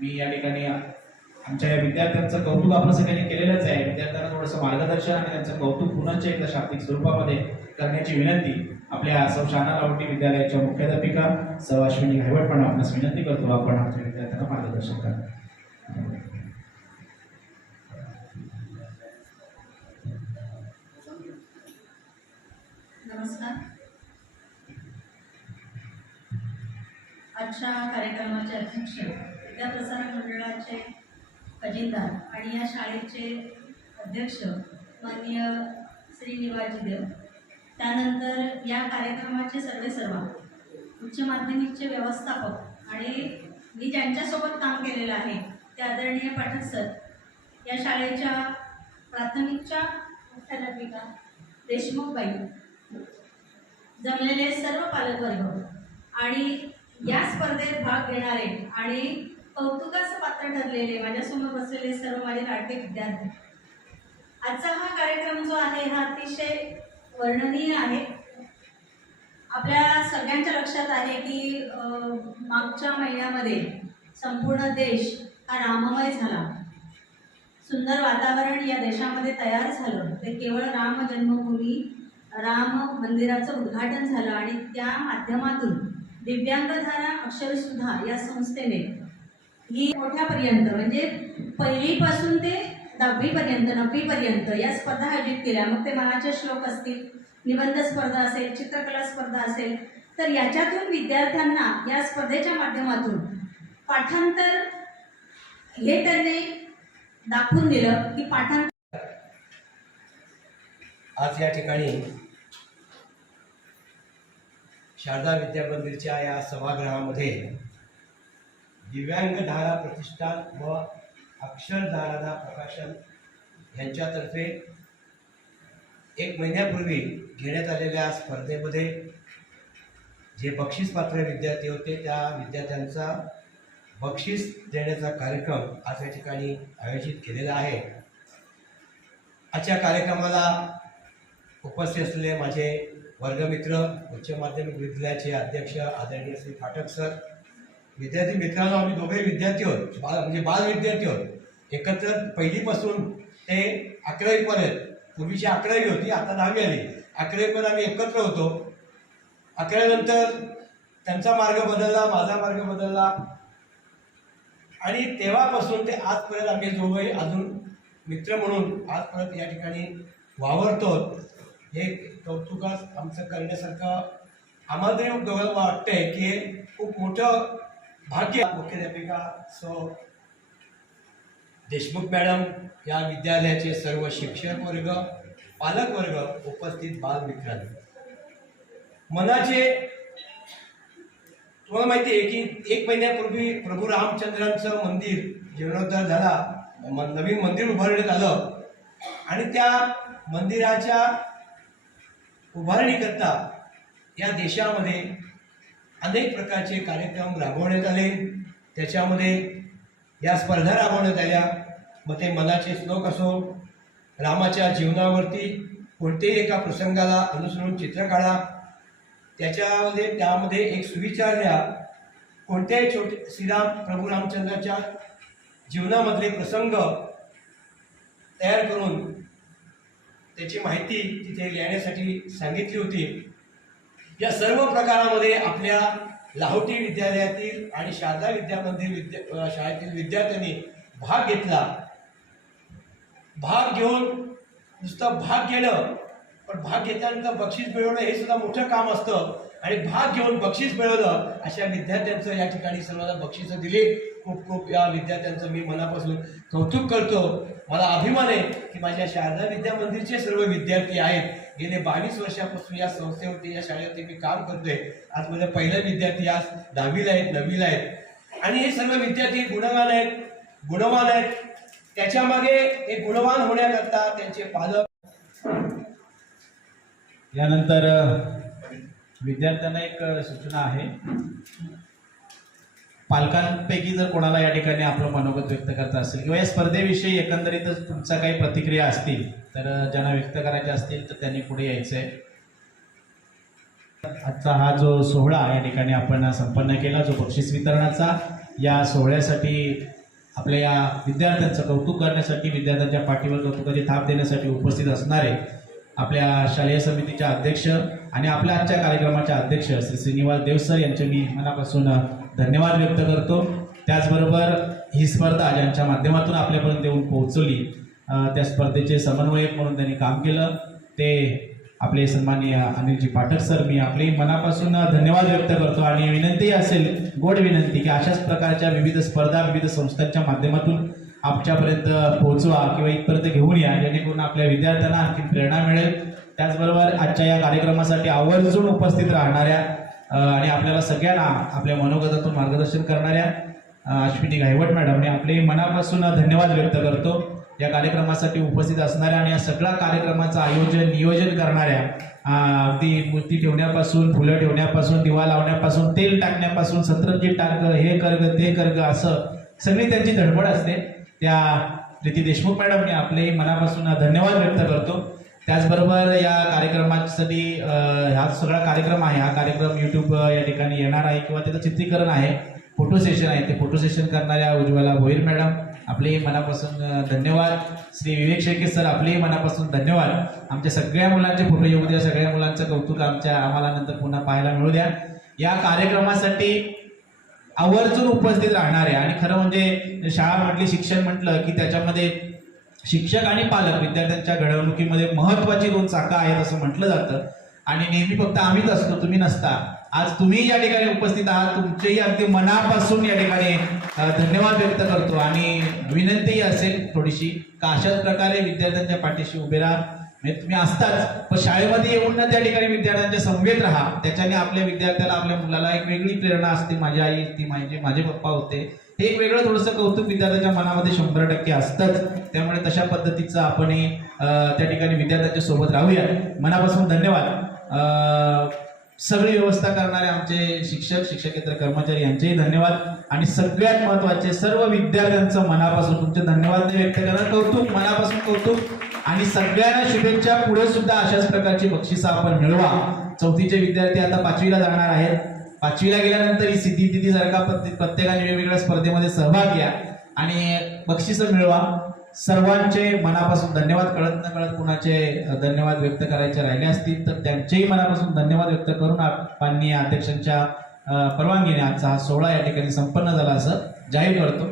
मी या ठिकाणी आमच्या या विद्यार्थ्यांचं कौतुक आपण सगळ्यांनी केलेलंच आहे. विद्यार्थ्यांना थोडंसं मार्गदर्शन आणि त्यांचं कौतुक पुनश्च एकदा शाब्दिक स्वरूपामध्ये करण्याची विनंती आपल्या सौ शाना लावटी विद्यालयाच्या मुख्याध्यापिका सौ अश्विनी गायकवाड पण आपणास विनंती करतो आपण आमच्या विद्यार्थ्यांना मार्गदर्शन करा. नमस्कार. आजच्या कार्यक्रमाचे अध्यक्ष विद्याप्रसारक मंडळाचे खजिनदार आणि या शाळेचे अध्यक्ष माननीय श्री निवाजी देव, त्यानंतर या कार्यक्रमाचे सर्वेसर्वा उच्च माध्यमिकचे व्यवस्थापक आणि मी ज्यांच्यासोबत काम केलेलं आहे ते आदरणीय पाठक सर, या शाळेच्या प्राथमिकच्या मुख्याध्यापिका देशमुखबाई, जमलेले सर्व पालकवर्ग आणि या स्पर्धेत भाग घेणारे आणि कौतुकाचं पात्र ठरलेले माझ्यासमोर बसलेले सर्व माझे लाडके विद्यार्थी. आजचा हा कार्यक्रम जो आहे हा अतिशय वर्णनीय आहे. आपल्या सगळ्यांच्या लक्षात आहे की मागच्या महिन्यामध्ये संपूर्ण देश हा राममय झाला. सुंदर वातावरण या देशामध्ये तयार झालं. ते केवळ राम जन्मभूमी राम मंदिराचं उद्घाटन झालं आणि त्या माध्यमातून दिव्यांगधारा अक्षरसुधा या संस्थेने ही मोठ्यापर्यंत म्हणजे पहिलीपासून ते 10वीपर्यंत 9वीपर्यंत या स्पर्धा आयोजित केल्या. मग ते मनाचे श्लोक असतील, निबंध स्पर्धा असेल, चित्रकला स्पर्धा असेल, तर याच्यातून विद्यार्थ्यांना या स्पर्धेच्या माध्यमातून पाठांतर हे त्यांनी दाखवून दिलं की पाठांतर. आज या ठिकाणी शारदा विद्यामंदिरच्या या सभागृहामध्ये दिव्यांग धारा प्रतिष्ठान व अक्षरधारा प्रकाशन यांच्यातर्फे 1 महिन्यापूर्वी घेण्यात आलेल्या स्पर्धेमध्ये जे बक्षीसपात्र विद्यार्थी होते त्या विद्यार्थ्यांचा बक्षीस देण्याचा कार्यक्रम आज या ठिकाणी आयोजित केलेला आहे. आजच्या कार्यक्रमाला उपस्थित असलेले माझे वर्गमित्र, उच्च माध्यमिक विद्यालयाचे अध्यक्ष आदरणीय श्री फाटक सर, विद्यार्थी मित्रांनो, आम्ही दोघे विद्यार्थी आहोत, म्हणजे बाल विद्यार्थी आहोत. एकत्र पहिलीपासून ते 11वी पर्यंत, पूर्वीची 11वी होती, आता 10वी आली, 11वी पर्यंत आम्ही एकत्र होतो. 11वी नंतर त्यांचा मार्ग बदलला, माझा मार्ग बदलला आणि तेव्हापासून ते आजपर्यंत आम्ही दोघंही अजून मित्र म्हणून आजपर्यंत या ठिकाणी वावरतो. हे कौतुकास आमचं करण्यासारखं आम्हाला तरी दोघांना वाटतंय की हे खूप मोठं भाग्य. मुख्याध्यापिका सौ देशमुख मॅडम, या विद्यालयाचे सर्व शिक्षक वर्ग, पालक वर्ग, उपस्थित बालमित्रांनो, मनाचे तुम्हाला माहिती आहे की 1 महिन्यापूर्वी प्रभू रामचंद्रांचं मंदिर जीर्णोद्धार झाला, नवीन मंदिर उभारण्यात आलं आणि त्या मंदिराच्या उभारणीकरता या देशामध्ये अनेक प्रकारचे कार्यक्रम राबवण्यात आले. त्याच्यामध्ये या स्पर्धा राबवण्यात आल्या. मग ते मनाचे श्लोक असो, रामाच्या जीवनावरती कोणत्याही एका प्रसंगाला अनुसरून चित्र काढा, त्यामध्ये एक सुविचार द्या, कोणत्याही छोटे श्रीराम प्रभू रामचंद्राच्या जीवनामधले प्रसंग तयार करून त्याची माहिती तिथे लिहिण्यासाठी सांगितली होती. या सर्व प्रकारामध्ये आपल्या लाहोटी विद्यालयातील आणि शारदा विद्या मंदिर शाळेतील विद्यार्थ्यांनी भाग घेतला. भाग घेऊन नुसतं भाग घेणं, पण भाग घेतल्यानंतर बक्षीस मिळवणं हे सुद्धा मोठं काम असतं आणि भाग घेऊन बक्षीस मिळवलं अशा विद्यार्थ्यांचं या ठिकाणी सर्वांना बक्षिसं दिली. खूप खूप या विद्यार्थ्यांचं मी मनापासून कौतुक करतो. मला अभिमान आहे की माझ्या शारदा विद्या मंदिरचे सर्व विद्यार्थी आहेत. गेले 22 वर्षापासून या संस्थेवरती, या शाळेवरती मी काम करतोय. आज माझे पहिले विद्यार्थी आज 10वीला आहेत, 9वीला आहेत आणि हे सर्व विद्यार्थी गुणवान आहेत. त्याच्या मागे एक गुणवान होण्याकरता त्यांचे पालक. यानंतर विद्यार्थ्यांना एक सूचना आहे. पालकांपैकी जर कोणाला या ठिकाणी आपलं मनोगत व्यक्त करायचं असेल किंवा या स्पर्धेविषयी एकंदरीतच तुमच्या काही प्रतिक्रिया असतील तर ज्यांना व्यक्त करायच्या असतील तर त्यांनी पुढे यायचं आहे. आजचा हा जो सोहळा या ठिकाणी आपण संपन्न केला, जो बक्षीस वितरणाचा, या सोहळ्यासाठी आपल्या या विद्यार्थ्यांचं कौतुक करण्यासाठी, विद्यार्थ्यांच्या पाठीवर कौतुकाची थाप देण्यासाठी उपस्थित असणारे आपल्या शालेय समितीच्या अध्यक्ष आणि आपल्या आजच्या कार्यक्रमाच्या अध्यक्ष श्री श्रीनिवास देव सर यांचे मी मनापासून धन्यवाद व्यक्त करतो. त्याचबरोबर ही स्पर्धा ज्यांच्या माध्यमातून आपल्यापर्यंत येऊन पोहोचवली, त्या स्पर्धेचे समन्वयक म्हणून त्यांनी काम केलं, ते आपले सन्माननीय अनिलजी पाठक सर, मी आपले मनापासून धन्यवाद व्यक्त करतो. आणि विनंती असेल, गोड विनंती, की अशाच प्रकारच्या विविध स्पर्धा विविध संस्थांच्या माध्यमातून आमच्यापर्यंत पोहोचवा किंवा इथपर्यंत घेऊन या, जेणेकरून आपल्या विद्यार्थ्यांना आणखी प्रेरणा मिळेल. त्याचबरोबर आजच्या या कार्यक्रमासाठी आवर्जून उपस्थित राहणाऱ्या आणि आपल्याला सगळ्यांना आपल्या मनोगतातून मार्गदर्शन करणाऱ्या अश्विनी गायवट मॅडमने आपले मनापासून धन्यवाद व्यक्त करतो. या कार्यक्रमासाठी उपस्थित असणाऱ्या आणि या सगळ्या कार्यक्रमाचं आयोजन नियोजन करणाऱ्या, अगदी मूर्ती ठेवण्यापासून, फुलं ठेवण्यापासून, दिवा लावण्यापासून, तेल टाकण्यापासून, सतरंजी टाक, हे कर ग ते कर ग, असं सगळी त्यांची धडपड असते. त्या प्रीती देशमुख मॅडमने आपले मनापासून धन्यवाद व्यक्त करतो. त्याचबरोबर या कार्यक्रमासाठी हा सगळा कार्यक्रम आहे, हा कार्यक्रम यूट्यूब या ठिकाणी येणार आहे किंवा त्याचं चित्रीकरण आहे, फोटो सेशन आहे, ते फोटो सेशन करणाऱ्या उज्ज्वला भोईर मॅडम आपले मनापासून धन्यवाद. श्री विवेक शेळके सर आपले मनापासून धन्यवाद. आमच्या सगळ्या मुलांचे फोटो येऊ द्या, सगळ्या मुलांचं कौतुक आम्हाला नंतर पुन्हा पाहायला मिळू द्या. या कार्यक्रमासाठी आवर्जून उपस्थित राहणारे आणि खरं म्हणजे शाळा म्हटली, शिक्षण म्हटलं की त्याच्यामध्ये शिक्षक आणि पालक विद्यार्थ्यांच्या घडवणुकीमध्ये महत्त्वाची 2 चाकं आहेत असं म्हटलं जातं आणि नेहमी फक्त आम्हीच असतो, तुम्ही नसता. आज तुम्ही या ठिकाणी उपस्थित आहात, तुमचेही अगदी मनापासून या ठिकाणी धन्यवाद व्यक्त करतो. आणि विनंती असेल थोडीशी का अशाच प्रकारे विद्यार्थ्यांच्या पाठीशी उभे राहा. म्हणजे तुम्ही असताच, पण शाळेमध्ये येऊन ना त्या ठिकाणी विद्यार्थ्यांच्या समवेत राहा. त्याच्याने आपल्या विद्यार्थ्याला, आपल्या मुलाला एक वेगळी प्रेरणा असते. माझी आई ती माझे पप्पा होते, हे एक वेगळं थोडंसं कौतुक विद्यार्थ्याच्या मनामध्ये 100% असतंच. त्यामुळे तशा पद्धतीचं आपण त्या ठिकाणी विद्यार्थ्यांच्या सोबत राहूया. मनापासून धन्यवाद. सगळी व्यवस्था करणारे आमचे शिक्षक, शिक्षकेतर कर्मचारी यांचेही धन्यवाद. आणि सगळ्यात महत्त्वाचे सर्व विद्यार्थ्यांचं मनापासून तुमचे धन्यवाद व्यक्त करणार, कौतुक, मनापासून कौतुक. आणि सगळ्यांना शुभेच्छा. पुढे सुद्धा अशाच प्रकारची बक्षिसं आपण मिळवा. 4थीचे विद्यार्थी आता 5वीला जाणार आहेत. 5वीला गेल्यानंतर ही सिद्धी सारखा प्रत्येकाने वेगवेगळ्या स्पर्धेमध्ये सहभाग घ्या आणि बक्षिसं मिळवा. सर्वांचे मनापासून धन्यवाद, कळत न कळत कुणाचे धन्यवाद व्यक्त करायचे राहिले असतील तर त्यांचेही मनापासून धन्यवाद व्यक्त करून माननीय अध्यक्षांच्या परवानगीने आजचा हा सोहळा या ठिकाणी संपन्न झाला असं जाहीर करतो.